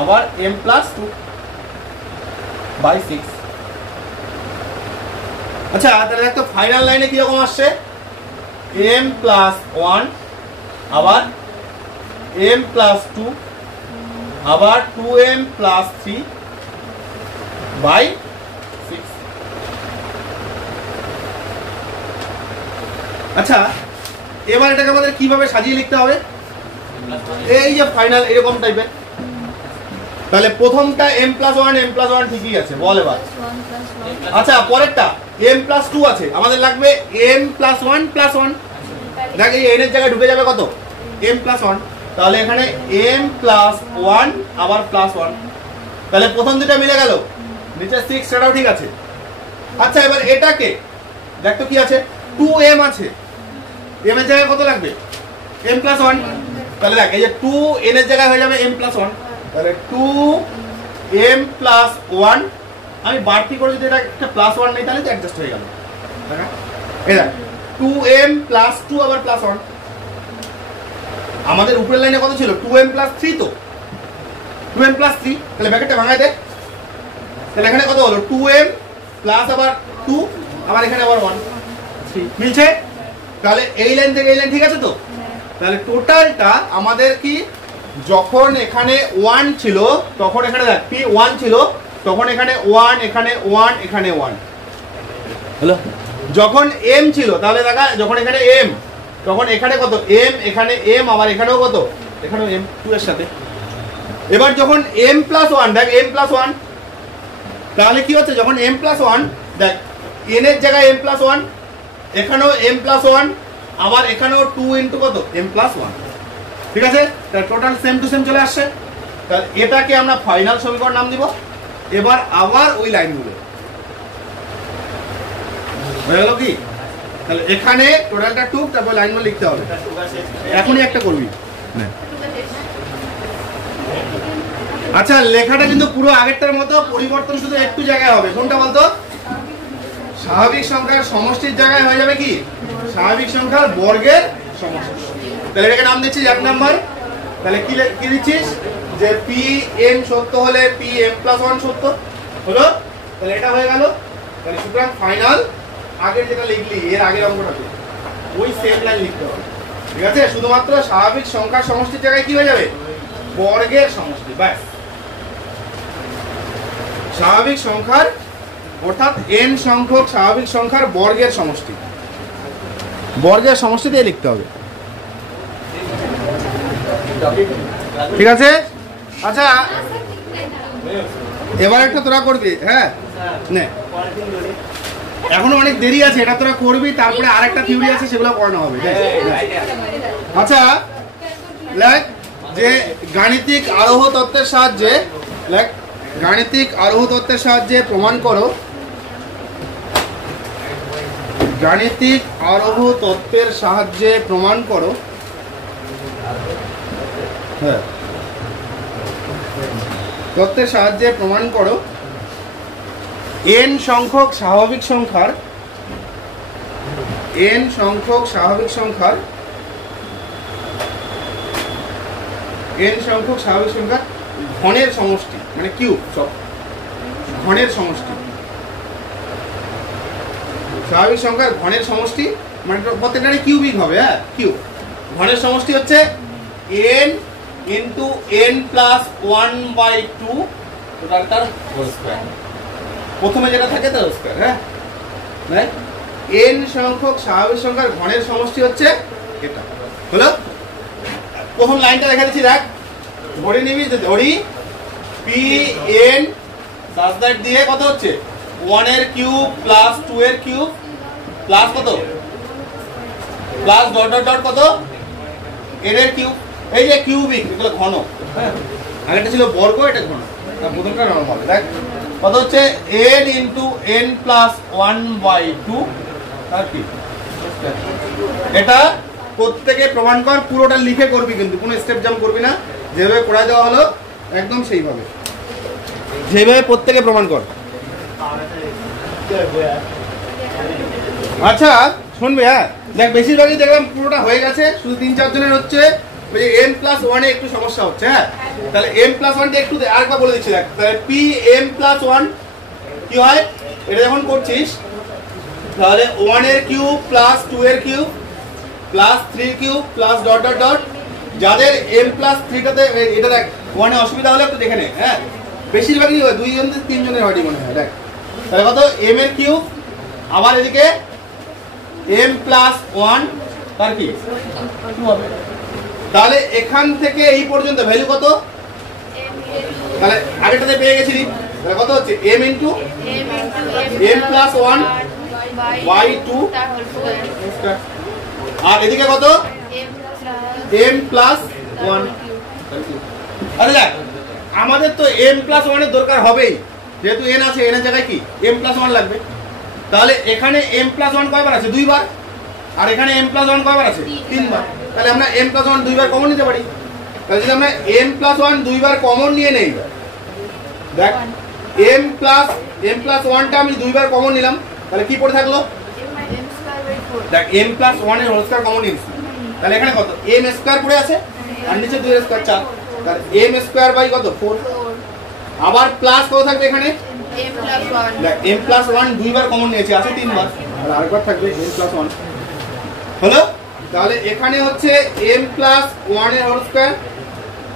আবার m প্লাস 2 বাই 6, আচ্ছা তাহলে দেখো ফাইনাল লাইনে কি রকম আসছে m প্লাস 1 আবার m প্লাস 2 আবার 2m প্লাস 3 বাই 6, আচ্ছা এবার এটাকে আমাদের কিভাবে সাজিয়ে লিখতে হবে, এই যে ফাইনাল এরকম টাইপের, তাহলে প্রথমটা m প্লাস 1 ঠিকই আছে বল এবার, আচ্ছা পরেরটা m প্লাস 2 আছে, আমাদের লাগবে m প্লাস 1 প্লাস 1, দেখ এই n এর জায়গায় ঢুকে যাবে কত m প্লাস 1, তাহলে এখানে m প্লাস 1 আবার প্লাস 1, তাহলে প্রথম দুটো মিলে গেল, নিচে 6 সেটাও ঠিক আছে। আচ্ছা এবার এটাকে দেখ তো কি আছে 2m আছে, m এর জায়গায় কত লাগবে m প্লাস 1, তাহলে দেখ এই যে 2n এর জায়গায় হয়ে যাবে m+1, তাহলে 2m+1, আমি বাড়তি করে যদি এটা একটা +1 নেই তাহলে তো অ্যাডজাস্ট হয়ে গেল। এই দেখ 2m+2 আবার +1, আমাদের উপরের লাইনে কত ছিল 2m+3, তো 2m+3, তাহলে ব্র্যাকেটটা ভাঙাই দে, তাহলে এখানে কত হলো 2m প্লাস আবার 2 আবার এখানে আবার 1, মিলছে? তাহলে এই লাইন থেকে এই লাইন ঠিক আছে তো? তাহলে টোটালটা আমাদের কি, যখন এখানে 1 ছিল তখন এখানে দেখ p1 ছিল, তখন এখানে 1, এখানে 1, এখানে 1 হলো। যখন m ছিল তাহলে দেখা, যখন এখানে m, তখন এখানে কত m, এখানে m, আবার এখানেও কত, এখানেও m 2 এর সাথে। এবার যখন m+1, দেখ m+1, তাহলে কি হচ্ছে যখন m+1, দেখ n এর জায়গায় m+1, এখানেও m+1, আবার এখানেও 2 ইন্টু কত m+1, ঠিক আছে? তাহলে টোটাল সেম টু সেম চলে আসছে। তাহলে এটাকে আমরা ফাইনাল সমীকরণ নাম দিব। এবার আবার ওই লাইনগুলো হয়ে গেল কি? তাহলে এখানে টোটালটা 2, তারপর লাইনগুলো লিখতে হবে। এখনই একটা করবি। আচ্ছা, লেখাটা কিন্তু পুরো আগেরটার মতো, পরিবর্তন শুধু একটু জায়গায় হবে। কোনটা বলতো? স্বাভাবিক সংখ্যার সমষ্টির জায়গায় হয়ে যাবে কি স্বাভাবিক সংখ্যার বর্গের সমষ্টি। তাহলে এটাকে নাম দিচ্ছিস 1 নাম্বার। তাহলে কি দিচ্ছিস যে pm সত্য হলে pm+1 সত্য হলো। তাহলে এটা হয়ে গেল। তাহলে সুতরাং ফাইনাল আগের যেটা লিখলি এর আগের অঙ্কটা ওই সেম লাইন লিখতে হবে, ঠিক আছে? শুধুমাত্র স্বাভাবিক সংখ্যার সমষ্টির জায়গায় কি হয়ে যাবে বর্গের সমষ্টি, ব্যাস। স্বাভাবিক সংখ্যার অর্থাৎ n সংখ্যক স্বাভাবিক সংখ্যার বর্গের সমষ্টি, বর্গের সমষ্টি দিয়ে লিখতে হবে, ঠিক আছে? আচ্ছা, এবার একটা তোরা করবি, হ্যাঁ নে, এখনো অনেক দেরি আছে, এটা তোরা করবি, তারপরে আরেকটা থিওরি আছে সেগুলো করানো হবে। আচ্ছা, লাইক যে গাণিতিক আরোহ তত্ত্বের সাহায্যে, লাইক গাণিতিক আরোহ তত্ত্বের সাহায্যে প্রমাণ করো, গাণিতিক আরোহ তত্ত্বের সাহায্যে প্রমাণ করো, হ্যাঁ তত্ত্বের সাহায্যে প্রমাণ করো n সংখ্যক স্বাভাবিক সংখ্যার, n সংখ্যক স্বাভাবিক সংখ্যার, n সংখ্যক স্বাভাবিক সংখ্যার ঘনের সমষ্টি, মানে কিউব, সব ঘনের সমষ্টি, স্বাভাবিক সংখ্যার ঘনের সমষ্টি, মানে প্রত্যেকটারই কিউবিক হবে, হ্যাঁ কিউব। ঘনের সমষ্টি হচ্ছে n ইন্টু n+1/2 টোটালটার হোল স্কয়ার, প্রথমে যেটা থাকে তার স্কয়ার, হ্যাঁ। n সংখ্যক স্বাভাবিক সংখ্যার ঘনের সমষ্টি হচ্ছে এটা, হলো। প্রথম লাইনটা দেখা দিচ্ছি, দেখ ধরে নিবি, ধরি pn সাজ দ্যাট দিয়ে কত হচ্ছে 1 এর কিউব প্লাস 2 এর কিউব প্লাস কত প্লাস ডট ডট ডট কত n এর কিউব। এই যে কিউবিক এগুলো ঘন, হ্যাঁ আগেটা ছিল বর্গ, এটা ঘন, প্রথমটা নরমাল। দেখ কত হচ্ছে n ইন্টু n+1/2 আর কি এটা প্রত্যেকে প্রমাণ কর, পুরোটা লিখে করবি, কিন্তু কোনো স্টেপ জাম্প করবি না, যেভাবে করা দেওয়া হলো একদম সেইভাবে, যেভাবে প্রত্যেকে প্রমাণ কর। আচ্ছা শুনবি, হ্যাঁ দেখ বেশিরভাগই দেখলাম পুরোটা হয়ে গেছে, শুধু 3-4 জনের হচ্ছে m+1 এ একটু সমস্যা হচ্ছে, হ্যাঁ। তাহলে m+1 টা একটু আরেকবার বলে দিচ্ছি, দেখ তাহলে pm+1 কি হয়, এটা যখন করছিস তাহলে 1 এর কিউব প্লাস 2 এর cube plus 3 cube plus dot dot dot, যাদের m+3 টাতে এটা দেখ 1 এ অসুবিধা হলে একটু দেখে নে, হ্যাঁ বেশিরভাগই হয় 2 জন 3 জনের হয় মনে হয়। দেখ তাহলে কত m এর কিউব, আবার এদিকে m+1 তার কি 2 হবে। তাহলে এখান থেকে এই পর্যন্ত ভ্যালু কত, তাহলে আগেরটাতে পেয়ে গেছিলি, তাহলে কত হচ্ছে m ইনটু m+1/2 আর এদিকে কত m+1। আরে দেখ আমাদের তো m+1 এর দরকার হবেই, যেহেতু n আছে, n এর জায়গায় কি m+1 লাগবে। তাহলে এখানে m+1 কয়বার আছে 2 বার, আর এখানে m+1 কয়বার আছে 3 বার, তাহলে আমরা m প্লাস 1 দুইবার কমন নিতে পারি। তাহলে যদি আমরা m প্লাস 1 দুইবার কমন নিয়ে নেই, দেখ m প্লাস 1টা আমি দুইবার কমন নিলাম, তাহলে কি পড়ে থাকলো? দেখ m প্লাস 1 এর হোল স্কয়ার কমন নিয়েছি, তাহলে এখানে কত m স্কয়ার পড়ে আছে আর নিচে 2 এর স্কয়ার 4, তাহলে m স্কয়ার বাই কত 4। আবার প্লাস কত থাকবে এখানে m plus 1 দেখ m প্লাস 1 দুইবার কমন নিয়েছি, আছে 3 বার, আর আরেকবার থাকবে m প্লাস 1 হলো। তাহলে এখানে হচ্ছে m প্লাস 1 এর হোল স্কয়ার।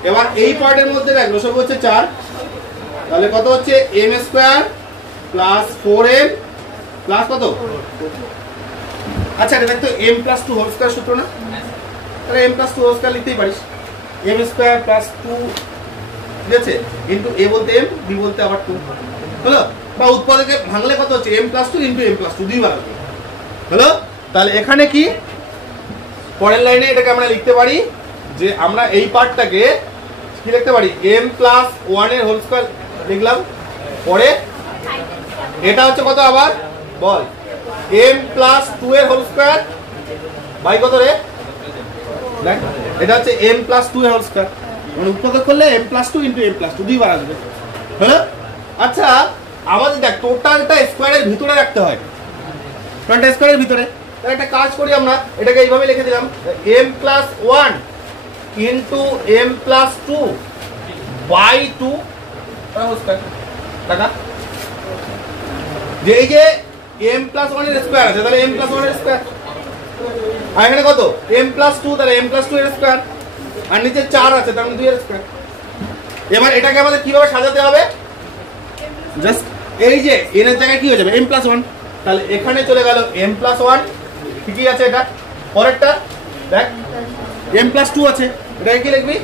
এবার এই পার্টের মধ্যে দেখ লসাগু হচ্ছে 4, তাহলে কত হচ্ছে m square plus 4m plus কত। আচ্ছা এটা দেখ তো m প্লাস 2 হোল স্কয়ার সূত্র না, তাহলে m প্লাস 2 হোল স্কয়ার লিখতেই পারিস, m স্কয়ার প্লাস 2 ঠিক আছে ইনটু a বলতে m, b বলতে আবার 2 হলো। বা উৎপাদকে ভাঙলে কত হচ্ছে m plus 2 into m plus 2 দুইবার হবে হলো। তাহলে এখানে কি পরের লাইনে এটাকে আমরা লিখতে পারি যে আমরা এই পার্টটাকে কি লিখতে পারি m প্লাস 1 এর হোল স্কয়ার লিখলাম, পরে এটা হচ্ছে কত আবার বল m প্লাস 2 এর হোল স্কয়ার বাই কত রে, দেখ এটা হচ্ছে m প্লাস 2 এর হোল স্কয়ার, মানে উৎপাদক করলে m plus 2 into m plus 2 দুইবার আসবে হলো। আচ্ছা আমাদের দেখ টোটালটা স্কয়ারের ভিতরে রাখতে হয়, টোটালটা স্কয়ারের ভিতরে, তাহলে একটা কাজ করি আমরা এটাকে এইভাবে লিখে দিলাম m plus 1 into m plus 2 by 2 whole square. টাকা যে এই যে m প্লাস 1 এর স্কয়ার আছে, তাহলে m প্লাস 1 এর স্কয়ার, আর এখানে কত m প্লাস 2, তাহলে m প্লাস 2 এর স্কয়ার, আর নিচে 4 আছে তার মানে 2 এর স্কয়ার। এবার এটাকে আমাদের কিভাবে সাজাতে হবে, জাস্ট এই যে n এর জায়গায় কি হয়ে যাবে m প্লাস 1, তাহলে এখানে চলে গেল m প্লাস 1, ঠিকই আছে এটা। পরেরটা দেখ m প্লাস 2 আছে, এটাকে কি লিখবি,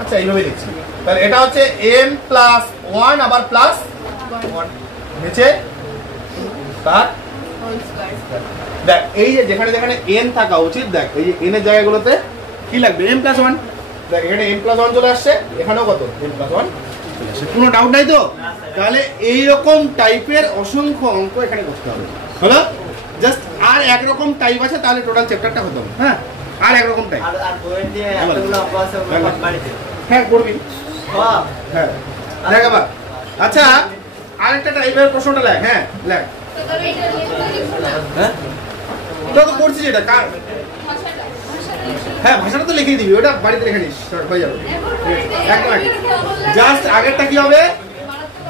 আচ্ছা এইভাবে লিখছি, তাহলে এটা হচ্ছে m প্লাস 1 আবার প্লাস 1 নিচে তার whole square দেখ এই যে যেখানে যেখানে n থাকা উচিত, দেখ এই যে n এর জায়গাগুলোতে কি লাগবে m প্লাস 1, দেখ এখানে m প্লাস 1 চলে আসছে, এখানেও কত m প্লাস 1 চলে আসছে, কোনো ডাউট নাই তো। তাহলে এইরকম টাইপের অসংখ্য অঙ্ক এখানে করতে হবে হলো। জাস্ট আর একরকম টাইপ আছে, তাহলে টোটাল চ্যাপ্টারটা খতম। হ্যাঁ আর একরকম টাইপ আর বইয়ের যে এতগুলো অঙ্ক আছে ওগুলো বাড়িতে হ্যাঁ করবি হ্যাঁ হ্যাঁ দেখ আবার। আচ্ছা আরেকটা টাইপের প্রশ্নটা লেখ, হ্যাঁ লেখ, হ্যাঁ ওটা তো করছিস এটা কার, হ্যাঁ ভাষাটা তো লিখেই দিবি, ওটা বাড়িতে লিখে নিস হয়ে যাবে একদম। জাস্ট আগেরটা কি হবে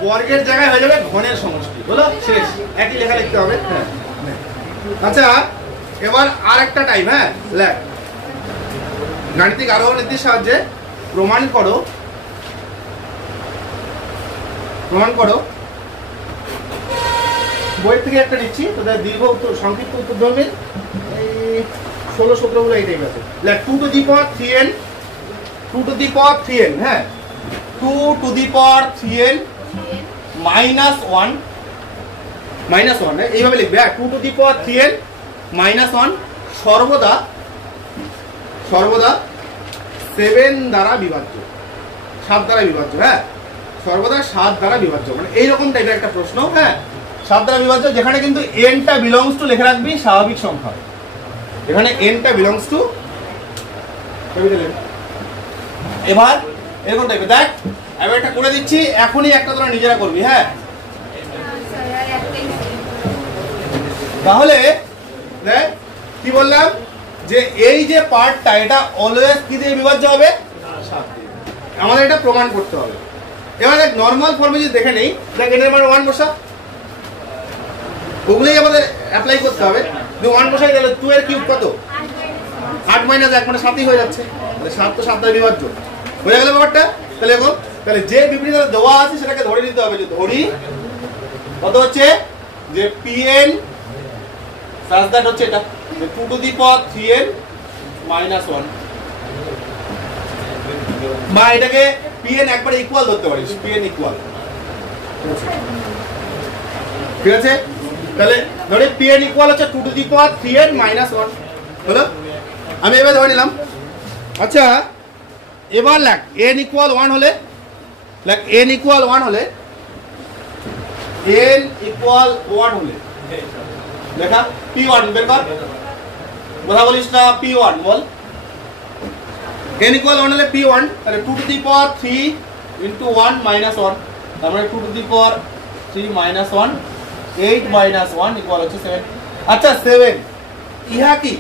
বর্গের জায়গায় হয়ে যাবে ঘনের সমষ্টি হলো, শেষ একই লেখা লিখতে হবে। হ্যাঁ আচ্ছা এবার আর একটা টাইপ, হ্যাঁ লেখ, গাণিতিক আরোহণ নীতির সাহায্যে প্রমাণ করো বই থেকে একটা নিচ্ছি, তোদের দীর্ঘ উত্তর সংক্ষিপ্ত উত্তর ধর্মের এই 16-17 গুলো এই টাইপ আছে। 2 to the power 3n 2 to the power 3n, হ্যাঁ 2 to the power 3n minus 1 এইভাবে লিখবে, হ্যাঁ 2 to the power 3n minus 1 সর্বদা 7 দ্বারা বিভাজ্য, 7 দ্বারা বিভাজ্য, হ্যাঁ সর্বদা 7 দ্বারা বিভাজ্য, মানে এইরকম টাইপের একটা প্রশ্ন। হ্যাঁ 7 দ্বারা বিভাজ্য, যেখানে কিন্তু n টা বিলংস টু লিখে রাখবি স্বাভাবিক সংখ্যা, এখানে n টা বিলংস টু ক্যাপিটাল n। এবার এরকম টাইপের দেখ আমি একটা করে দিচ্ছি, এখনই একটা তোরা নিজেরা করবি। হ্যাঁ তাহলে দেখ কি বললাম যে এই যে পার্টটা এটা অলওয়েজ কি দিয়ে বিভাজ্য হবে, 7 দিয়ে। আমাদের এটা প্রমাণ করতে হবে। এবার দেখ নরমাল ফর্মে যদি দেখে নেই, দেখ এটার মানে 1 বসা, ওগুলোই আমাদের অ্যাপ্লাই করতে হবে। 1 বসাই গেলে 2 এর কিউব কত 8 মাইনাস 1 মানে 7ই হয়ে যাচ্ছে, তাহলে 7 তো 7 দ্বারা বিভাজ্য হয়ে গেল ব্যাপারটা। তাহলে এখন তাহলে যে বিবৃতি দেওয়া আছে সেটাকে ধরে নিতে হবে, যে ধরি কত হচ্ছে যে pn such that হচ্ছে এটা 2 to the power 3n minus 1, বা এটাকে pn একবারে ইকুয়াল ধরতে পারিস, pn ইকুয়াল, ঠিক আছে। তাহলে ধরে pn ইকুয়াল হচ্ছে 2 to the power 3n minus 1 হলো, আমি এবার ধরে নিলাম। আচ্ছা এবার লেখ n ইকুয়াল 1 হলে, লেখ n ইকুয়াল 1 হলে, n ইকুয়াল 1 হলে লেখা p1 বের কর, কথা বলিস না p1 বল, n ইকুয়াল 1 হলে p1 তাহলে 2 to the power 3 into 1 minus 1 তার মানে 2 to the power 3 minus 1 8 minus 1 equal হচ্ছে 7। আচ্ছা 7 ইহা কি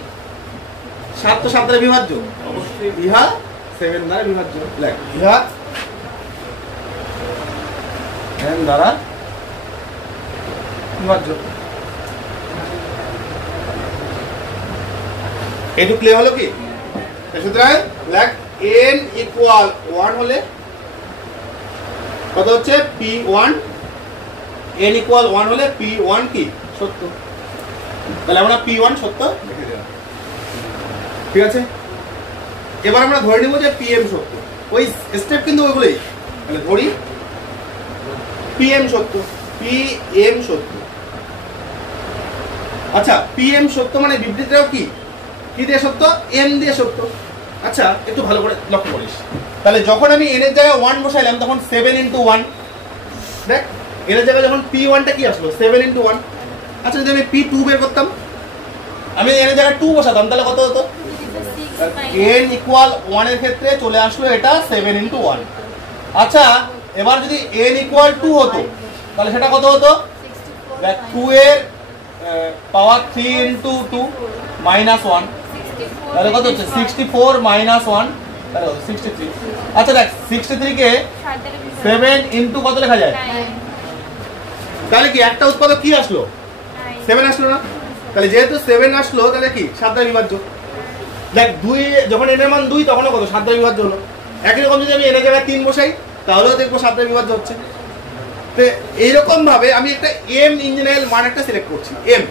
7 তো 7 দ্বারা বিভাজ্য, অবশ্যই ইহা 7 দ্বারা বিভাজ্য। লেখ ইহা 7 দ্বারা বিভাজ্য। এটু ক্লিয়ার হলো কি? সুতরাং লেখ n ইকুয়াল 1 হলে কত হচ্ছে p1, n ইকুয়াল 1 হলে p1 কি সত্য, তাহলে আমরা p1 সত্য লিখে দিলাম। ঠিক আছে, এবার আমরা ধরে নিব যে pm সত্য। ওই স্টেপ কিন্তু ওইগুলোই, তাহলে ধরি pm সত্য, pm সত্য। আচ্ছা pm সত্য মানে বিবৃতিটাও কি কি দিয়ে সত্য? m দিয়ে সত্য। আচ্ছা একটু ভালো করে লক্ষ্য করিস, তাহলে যখন আমি n এর জায়গায় 1 বসাইলাম তখন 7 ইনটু 1, দেখ n এর জায়গায় যখন p1 টা কি আসলো 7 ইনটু 1। আচ্ছা যদি আমি p2 বের করতাম, আমি n এর জায়গায় 2 বসাতাম তাহলে কত হতো? n ইকুয়াল 1 এর ক্ষেত্রে চলে আসলো এটা 7 ইনটু 1। আচ্ছা এবার যদি n ইকুয়াল 2 হতো তাহলে সেটা কত হতো? দেখ 2 এর পাওয়ার 3 ইনটু 2 মাইনাস 1, তাহলে কত হচ্ছে 64 মাইনাস 1, তাহলে 63। আচ্ছা দেখ 63 কে 7 ইনটু কত লেখা যায়? তাহলে কি একটা উৎপাদক কি আসলো? 7 আসলো না? তাহলে যেহেতু 7 আসলো তাহলে কি 7 দ্বারা বিভাজ্য। দেখ 2 যখন n এর মান 2 তখনও কত 7 দ্বারা বিভাজ্য হলো। একই রকম যদি আমি n এর জায়গায় 3 বসাই তাহলেও দেখবো 7 দ্বারা বিভাজ্য হচ্ছে। তো এইরকম ভাবে আমি একটা m ইঞ্জিনিয়ারিং মান একটা সিলেক্ট করছি m,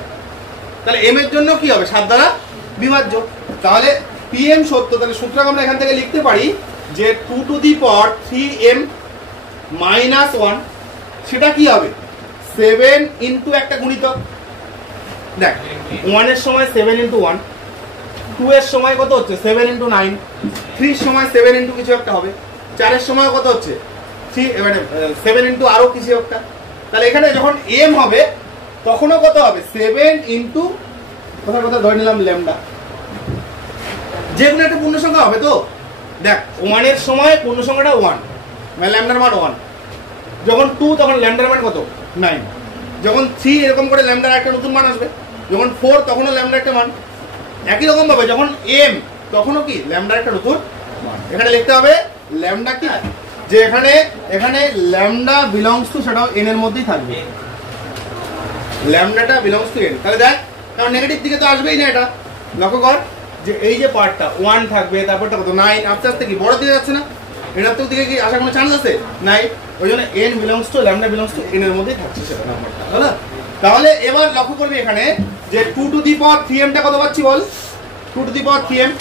তাহলে m এর জন্য কি হবে 7 দ্বারা বিভাজ্য। তাহলে pm সত্য, তাহলে সুতরাং আমরা এখান থেকে লিখতে পারি যে 2 to the power 3m minus 1 সেটা কি হবে 7 ইনটু একটা গুণিতক। দেখ 1 এর সময় 7 ইনটু 1, 2 এর সময় কত হচ্ছে 7 ইনটু 9, 3 এর সময় 7 ইনটু কিছু একটা হবে, 4 এর সময় কত হচ্ছে 3 মানে 7 ইনটু আরো কিছু একটা। তাহলে এখানে যখন m হবে তখনও কত হবে 7 ইনটু কোথায় কোথায় ধরে নিলাম ল্যামডা, যে কোনো একটা পূর্ণ সংখ্যা হবে। তো দেখ 1 এর সময় পূর্ণ সংখ্যাটা 1 মানে ল্যামডার মান 1, যখন 2 তখন ল্যামডার মান কত 9, যখন 3 এরকম করে ল্যামডার একটা নতুন মান আসবে, যখন 4 তখনও ল্যামডার একটা মান। একই রকম ভাবে যখন m তখনও কি ল্যামডার একটা নতুন মান। এখানে লিখতে হবে ল্যামডা কি, যে এখানে ল্যামডা বিলংস টু সেটাও n এর মধ্যেই থাকবে, ল্যামডাটা বিলংস টু n। তাহলে দেখ কারণ নেগেটিভ দিকে তো আসবেই না, এটা লক্ষ্য কর যে এই যে পার্টটা 1 থাকবে, তারপরটা কত 9, আস্তে আস্তে কি বড় দিকে যাচ্ছে না, ঋণাত্মক দিকে কি আসার কোনো চান্স আছে? নাই। ওই জন্য n belongs to lambda belongs to n এর মধ্যেই থাকছে সেটা নাম্বারটা, হলো? তাহলে এবার লক্ষ্য করবি এখানে যে 2 টু দি পাওয়ার 3m টা কত পাচ্ছি বল? 2 টু দি পাওয়ার 3m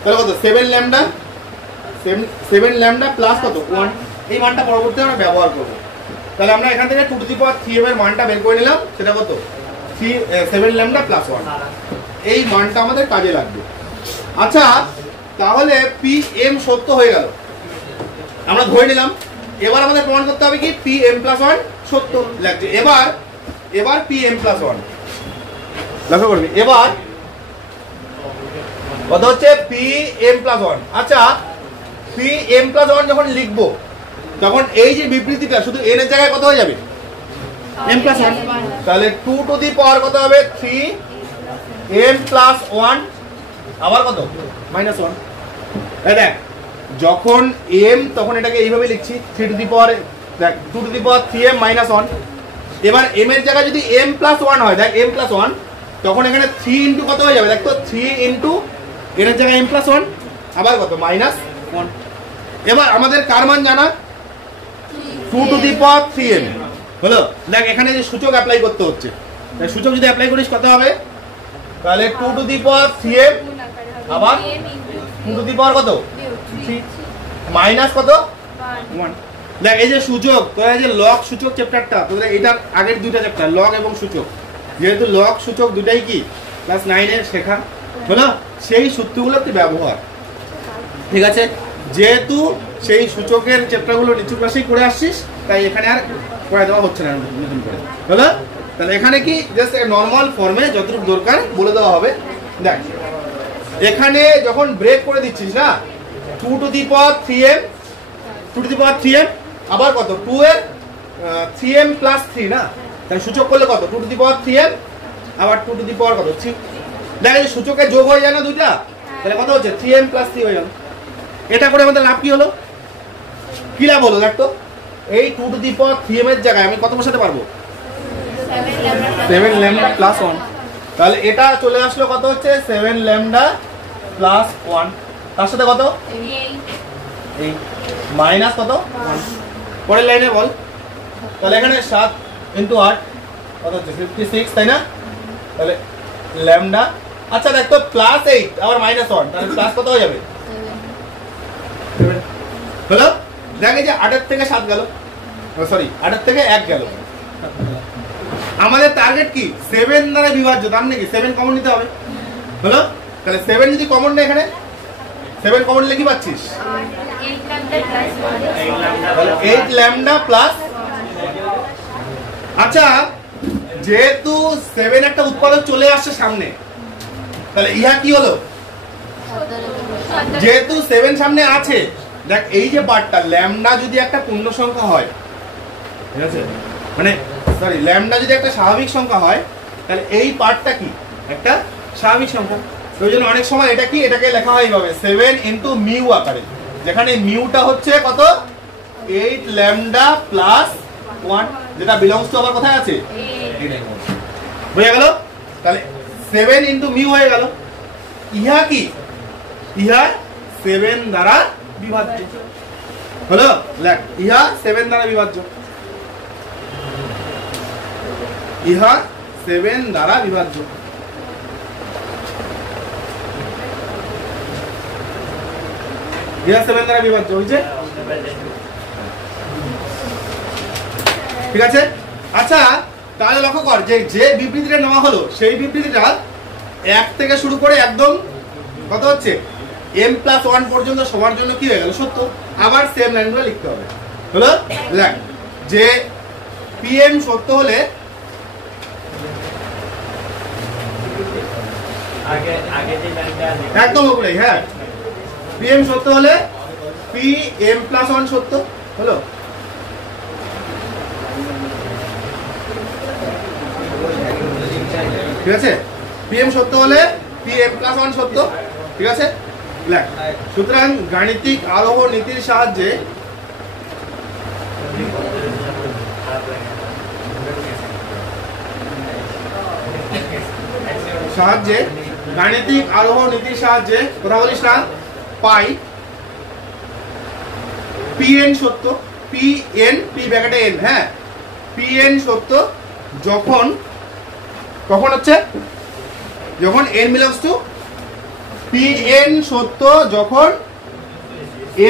তাহলে কত 7 ল্যামডা, 7 ল্যামডা প্লাস কত 1, এই মানটা পরবর্তীতে আমরা ব্যবহার করব। তাহলে আমরা এখান থেকে 2 টু দি পাওয়ার 3m এর মানটা বের করে নিলাম, সেটা কত 7 ল্যামডা প্লাস 1, এই মানটা আমাদের কাজে লাগবে। আচ্ছা তাহলে pm সত্য হয়ে গেল, আমরা ধরে নিলাম। এবার আমাদের প্রমাণ করতে হবে কি pm প্লাস 1 সত্য লাগছে। এবার pm প্লাস 1 লক্ষ্য করবি, এবার কত হচ্ছে pm প্লাস 1। আচ্ছা pm প্লাস 1 যখন লিখবো তখন এই যে বিবৃতিটা শুধু n এর জায়গায় কত হয়ে যাবে m প্লাস 1, তাহলে 2 টু দি পাওয়ার কত হবে 3m প্লাস 1 আবার কত মাইনাস 1। দেখ যখন m তখন এটাকে এইভাবে লিখছি 3 টু দি পাওয়ার, দেখ 2 to the power 3m minus 1। এবার m এর জায়গায় যদি m প্লাস 1 হয়, দেখ m প্লাস 1 তখন এখানে 3 ইনটু কত হয়ে যাবে, দেখ তো 3 ইনটু n এর জায়গায় m প্লাস 1 আবার কত মাইনাস 1। এবার আমাদের কার মান জানা 2 টু দি পাওয়ার 3m হলো। দেখ এখানে যে সূচক অ্যাপ্লাই করতে হচ্ছে, সূচক যদি অ্যাপ্লাই করিস কত হবে, তাহলে 2 টু দি পাওয়ার 3m আবার 2 টু দি পাওয়ার কত 3 মাইনাস কত 1। দেখ এই যে সূচক, তোরা এই যে লগ সূচক চ্যাপ্টারটা তোদের এটার আগের দুইটা চ্যাপ্টার লগ এবং সূচক, যেহেতু লগ সূচক দুটাই কি ক্লাস 9 এর শেখা হলো, সেই সূত্রগুলো তুই ব্যবহার। ঠিক আছে, যেহেতু সেই সূচকের চ্যাপ্টারগুলো নিচু ক্লাসেই করে আসছিস তাই এখানে আর করে দেওয়া হচ্ছে না নতুন করে, হলো? তাহলে এখানে কি জাস্ট নর্মাল ফর্মে যতটুকু দরকার বলে দেওয়া হবে। দেখ এখানে যখন ব্রেক করে দিচ্ছিস না 2 to the power 3m 2 to the power 3m আবার কত 2 এর 3m প্লাস 3 না, তাহলে সূচক করলে কত 2 টু দি পাওয়ার 3m আবার 2 টু দি পাওয়ার কত 3। দেখো এই সূচকে যোগ হয়ে যায় না দুইটা, তাহলে কত হচ্ছে 3m প্লাস 3 হয়ে গেল। এটা করে আমাদের লাভ কি হলো, কি লাভ হলো দেখ তো, এই 2 টু দি পাওয়ার 3m এর জায়গায় আমি কত বসাতে পারবো 7 ল্যামডা প্লাস 1, তাহলে এটা চলে আসলো কত হচ্ছে 7 ল্যামডা প্লাস 1, তার সাথে কত এই মাইনাস কত 1। পরের লাইনে বল, তাহলে এখানে 7 ইনটু 8 কত হচ্ছে 56 তাই না, তাহলে ল্যামডা, আচ্ছা দেখ তো প্লাস 8 আবার মাইনাস 1, তাহলে প্লাস কত হয়ে যাবে 7 হলো। দেখে যে 8 এর থেকে 7 গেল, সরি 8 এর থেকে 1 গেল। আমাদের টার্গেট কি 7 দ্বারা বিভাজ্য, তার নাকি 7 কমন নিতে হবে হলো। তাহলে 7 যদি কমন নেই এখানে 7 কমন নিলে কি পাচ্ছিস 8 ল্যামডা প্লাস। আচ্ছা যেহেতু 7 একটা উৎপাদক চলে আসছে সামনে, তাহলে ইহা কি হলো, যেহেতু 7 সামনে আছে, দেখ এই যে পার্টটা ল্যামডা যদি একটা পূর্ণ সংখ্যা হয়, ঠিক আছে, মানে সরি ল্যামডা যদি একটা স্বাভাবিক সংখ্যা হয়, তাহলে এই পার্টটা কি একটা স্বাভাবিক সংখ্যা। ওই জন্য অনেক সময় এটা কি এটাকে লেখা হয় এইভাবে 7 ইনটু মিউ আকারে, যেখানে মিউটা হচ্ছে কত 8 ল্যামডা প্লাস 1, যেটা বিলংস টু আবার কোথায় আছে হয়ে গেল। তাহলে 7 ইনটু মিউ হয়ে গেল। ইহা কি, ইহা 7 দ্বারা বিভাজ্য হলো, লেখ ইহা 7 দ্বারা বিভাজ্য, ইহা 7 দ্বারা বিভাজ্য। ইহা 7 দ্বারা বিভাজ্য হয়েছে, ঠিক আছে। আচ্ছা তাহলে লক্ষ্য কর যে যে বিবৃতিটা নেওয়া হলো সেই বিবৃতিটা 1 থেকে শুরু করে একদম কত হচ্ছে m+1 পর্যন্ত সবার জন্য কি হয়ে গেল সত্য। আবার সেম লাইনগুলো লিখতে হবে হলো, দেখ যে pm সত্য হলে একদম উপরে, হ্যাঁ pm সত্য হলে pm+1 সত্য হলো। ঠিক আছে, pm সত্য হলে pm+1 সত্য, ঠিক আছে। সুতরাং গাণিতিক আরোহ নীতির সাহায্যে গাণিতিক আরোহ নীতির সাহায্যে কথা বলিস না পাই pn সত্য, pn p ব্র্যাকেটে n, হ্যাঁ pn সত্য যখন কখন হচ্ছে যখন n belongs to pn সত্য যখন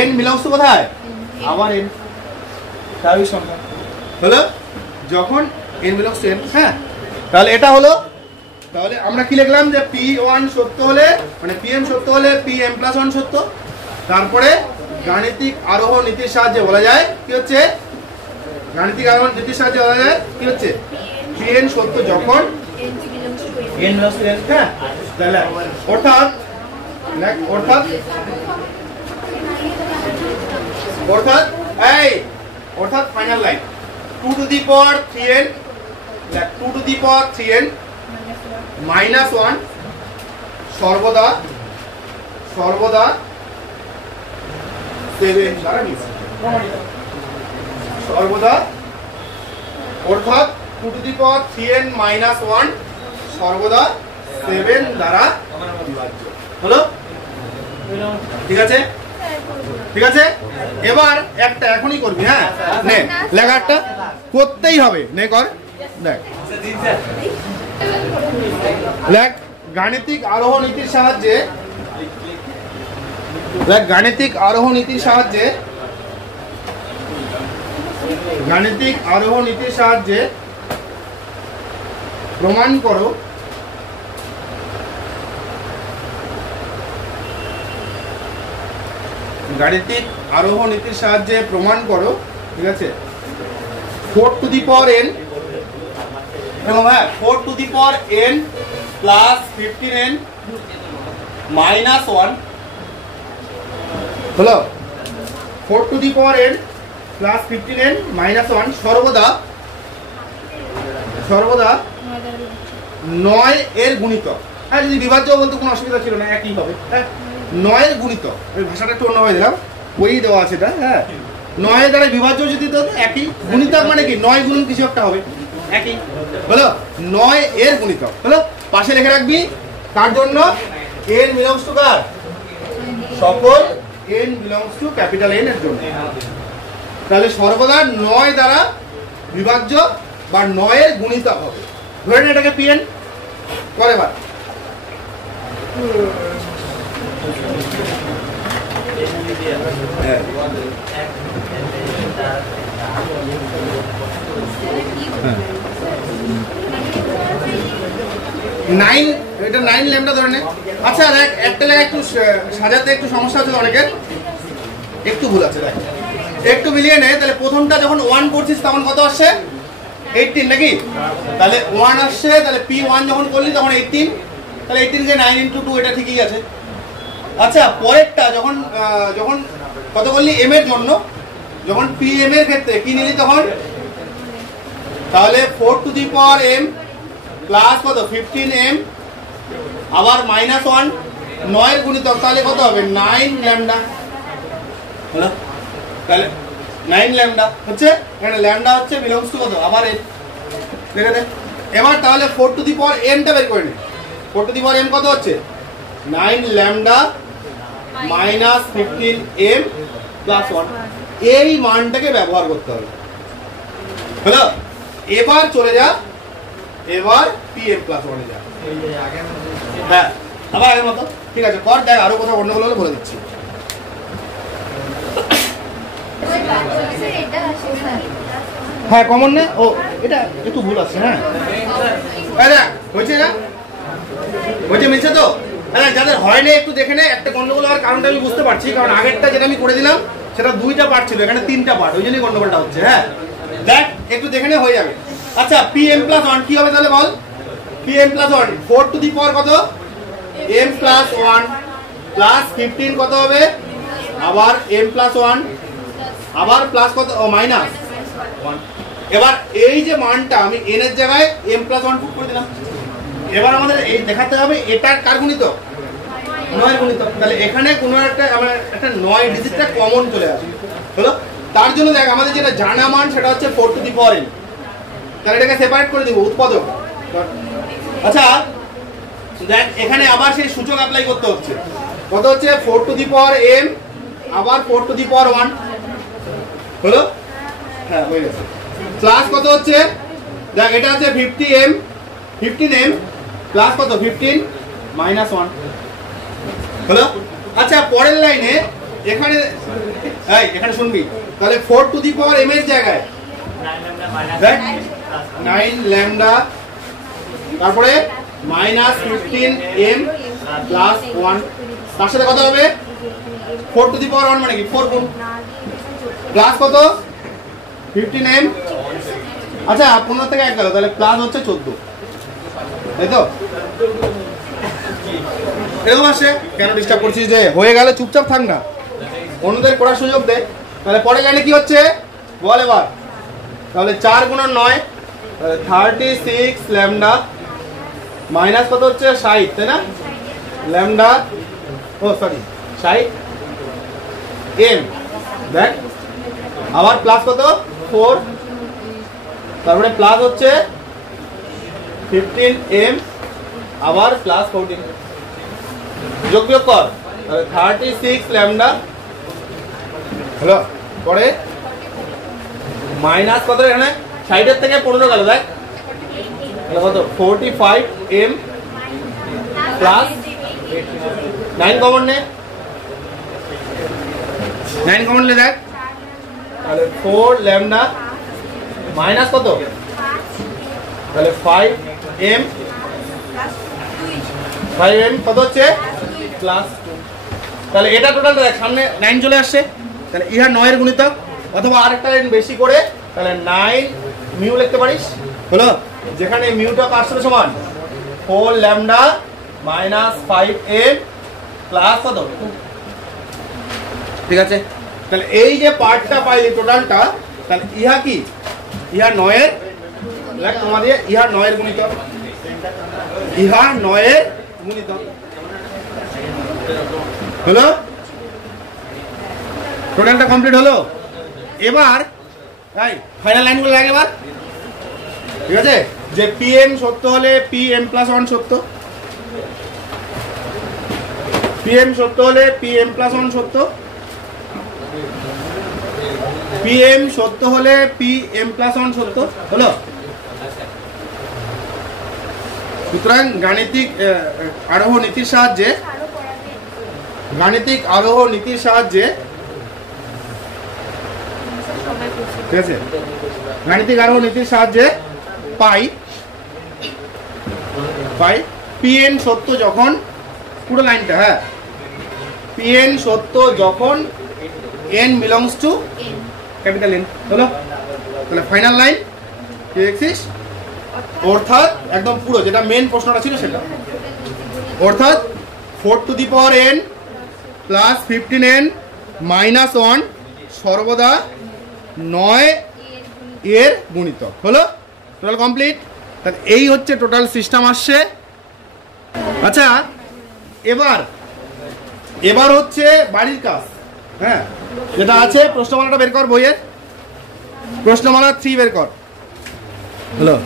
n belongs to কোথায় আবার n স্বাভাবিক সংখ্যা হলো, যখন n belongs to n, হ্যাঁ তাহলে এটা হলো। তাহলে আমরা কি লিখলাম যে p1 সত্য হলে মানে pm সত্য হলে pm+1 সত্য। তারপরে গাণিতিক আরোহ নীতির সাহায্যে বলা যায় কি হচ্ছে, গাণিতিক আরোহ নীতির সাহায্যে বলা যায় কি হচ্ছে pn সত্য যখন n belongs to n, হ্যাঁ তাহলে অর্থাৎ final line 2 to the power 3n 2 to the power 3n minus 1 সর্বদা 7 দ্বারা সর্বদা, অর্থাৎ 2 to the power 3n minus 1 সর্বদা 7 দ্বারা বিভাজ্য হলো, ঠিক আছে ঠিক আছে। এবার একটা এখনই করবি, হ্যাঁ নে লেখা একটা করতেই হবে, নে কর দেখ লেখ গাণিতিক আরোহ নীতির সাহায্যে, গাণিতিক আরোহ নীতির সাহায্যে প্রমাণ করো গাণিতিক আরোহ নীতির সাহায্যে প্রমাণ করো, ঠিক আছে 4 টু দি পাওয়ার n এবং হ্যাঁ 4 to the power n plus 15n -1 হলো 4 to the power n plus 15n -1 সর্বদা 9 এর গুণিতক। হ্যাঁ, যদি বিভাজ্য বলতে কোনো অসুবিধা ছিল না, একই হবে। হ্যাঁ, 9 এর গুণিতক, ওই ভাষাটা একটু অন্যভাবে দিলাম, ওই দেওয়া আছে এটা। হ্যাঁ, 9 এর দ্বারা বিভাজ্য যদি তো একই, গুণিতক মানে কি 9 গুণন কিছু একটা হবে, একই হলো 9 এর গুণিতক হলো। পাশে লিখে রাখবি তার জন্য n বিলংস টু কার, সকল n belongs to capital N এর জন্য। তাহলে সর্বদা 9 দ্বারা বিভাজ্য বা 9 এর গুণিতক হবে। ধরে নে এটাকে Pn করে বার। হ্যাঁ, 9 এটা 9 ল্যামডা ধরে নে। আচ্ছা দেখ, একটা লেখা একটু সাজাতে একটু সমস্যা হচ্ছে অনেকের, একটু ভুল আছে, দেখ একটু মিলিয়ে নে। তাহলে প্রথমটা যখন 1 করছিস তখন কত আসছে, 18 নাকি? তাহলে 1 আসছে, তাহলে P1 যখন করলি তখন 18, তাহলে 18 কে 9 × 2, এটা ঠিকই আছে। আচ্ছা পরেরটা যখন যখন কত করলি m এর জন্য, যখন Pm এর ক্ষেত্রে কি নিলি তখন, তাহলে 4 to the power m plus কত 15m আবার -1 9 এর গুণিতক, তাহলে কত হবে 9 ল্যামডা হলো। তাহলে 9 ল্যামডা হচ্ছে, এখানে ল্যামডা হচ্ছে বিলংস টু কত, আবার n দেখে দে। এবার তাহলে 4 টু দি পাওয়ার m টা বের করে নে। 4 টু দি পাওয়ার m কত হচ্ছে 9 ল্যামডা -15m প্লাস 1, এই মানটাকে ব্যবহার করতে হবে হলো। এবার চলে যা, এবার Pm প্লাস 1 এ যা। হ্যাঁ, আবার আগের মতো ঠিক আছে কর। দেখ আরো কথা অন্য হলে বলে দিচ্ছি। হ্যাঁ কমন না, ও এটা একটু ভুল আছে। হ্যাঁ হয়েছে না, হয়েছে, মিলছে তো? হ্যাঁ, যাদের হয় না একটু দেখে নে। একটা গন্ডগোল হওয়ার কারণটা আমি বুঝতে পারছি, কারণ আগেরটা যেটা আমি করে দিলাম সেটা 2টা পার্ট ছিল, এখানে 3টা পার্ট, ওই জন্যই গন্ডগোলটা হচ্ছে। হ্যাঁ দেখ একটু দেখে নে, হয়ে যাবে। আচ্ছা Pm প্লাস 1 কি হবে তাহলে বল? Pm প্লাস 1 4 টু দি পাওয়ার কত m প্লাস 1 প্লাস 15 কত হবে, আবার m প্লাস 1 আবার প্লাস কত, ও মাইনাস 1। এবার এই যে মানটা আমি n এর জায়গায় m প্লাস 1 পুট করে দিলাম। এবার আমাদের এই দেখাতে হবে এটার কার গুণিতক, 9 এর গুণিতক। তাহলে এখানে কোনো একটা আমরা একটা 9 ডিজিটটা কমন চলে আসবে হলো। তার জন্য দেখ আমাদের যেটা জানা মান সেটা হচ্ছে 4 টু দি পাওয়ার n, তাহলে এটাকে সেপারেট করে দিব উৎপাদক। আচ্ছা দেখ এখানে আবার সেই সূচক অ্যাপ্লাই করতে হচ্ছে, কত হচ্ছে 4 টু দি পাওয়ার m আবার 4 টু দি পাওয়ার 1 হলো। হ্যাঁ হয়ে গেছে। প্লাস কত হচ্ছে, দেখ এটা হচ্ছে 15m প্লাস কত 15 -1 হলো। আচ্ছা পরের লাইনে এখানে এখানে শুনবি, তাহলে 4 টু দি পাওয়ার m এর জায়গায় 9 ল্যামডা, তারপরে -15m প্লাস 1, তার সাথে কত হবে 4 টু দি পাওয়ার 1 মানে কি 4 গুণ, প্লাস কত 15m। আচ্ছা 15 থেকে 1 গেল, তাহলে প্লাস হচ্ছে 14, তাই তো? এরকম আসে। কেন ডিস্টার্ব করছিস? যে হয়ে গেলে চুপচাপ থাক না, অন্যদের করার সুযোগ দে। তাহলে পরে লাইনে কি হচ্ছে বল এবার? তাহলে 4 গুণন 9, তাহলে 36 ল্যামডা মাইনাস কত হচ্ছে 60, তাই না? ল্যামডা, ও সরি 60 m, দেখ আবার প্লাস কত 4, তারপরে প্লাস হচ্ছে 15m আবার প্লাস 14, যোগ বিয়োগ কর, তাহলে 36 ল্যামডা হলো। পরে মাইনাস কত, এখানে 60 এর থেকে 15 গেল, দেখ কত 45m প্লাস 9 কমন নে, 9 কমন নে, দেখ তাহলে 4 ল্যামডা মাইনাস কত, তাহলে 5m কত হচ্ছে প্লাস 2। তাহলে এটা টোটালটা দেখ সামনে 9 চলে আসছে, তাহলে ইহা 9 এর গুণিতক। অথবা আরেকটা লাইন বেশি করে তাহলে 9 মিউ লিখতে পারিস হলো, যেখানে মিউটা কার সাথে সমান 4 ল্যামডা মাইনাস 5m প্লাস কত, ঠিক আছে। তাহলে এই যে পার্টটা পাইলি টোটালটা, তাহলে ইহা কি, ইহা 9 এর, দেখ তোমাদের ইহা 9 এর গুণিতক, ইহা 9 এর গুণিতক হলো। টোটালটা কমপ্লিট হলো। এবার তাই ফাইনাল লাইনগুলো লাগে এবার, ঠিক আছে। যে pm সত্য হলে pm+1 সত্য, pm সত্য হলে pm+1 সত্য, pm সত্য হলে pm+1 সত্য হলো। সুতরাং গাণিতিক আরোহ নীতির সাহায্যে, গাণিতিক আরোহ নীতির সাহায্যে, ঠিক আছে, গাণিতিক আরোহ নীতির সাহায্যে পাই pn সত্য যখন, পুরো লাইনটা, হ্যাঁ, pn সত্য যখন n belongs to capital N হলো। তাহলে ফাইনাল লাইন কি দেখছিস, অর্থাৎ একদম পুরো যেটা মেন প্রশ্নটা ছিল সেটা, অর্থাৎ 4n প্লাস 15n মাইনাস 1 সর্বদা 9 এর গুণিতক হলো। Total complete. তাহলে এই হচ্ছে টোটাল সিস্টেম আসছে। আচ্ছা, এবার হচ্ছে বাড়ির কাজ, হ্যাঁ, যেটা আছে প্রশ্নমালাটা বের কর, বইয়ের প্রশ্নমালা 3 বের কর হলো।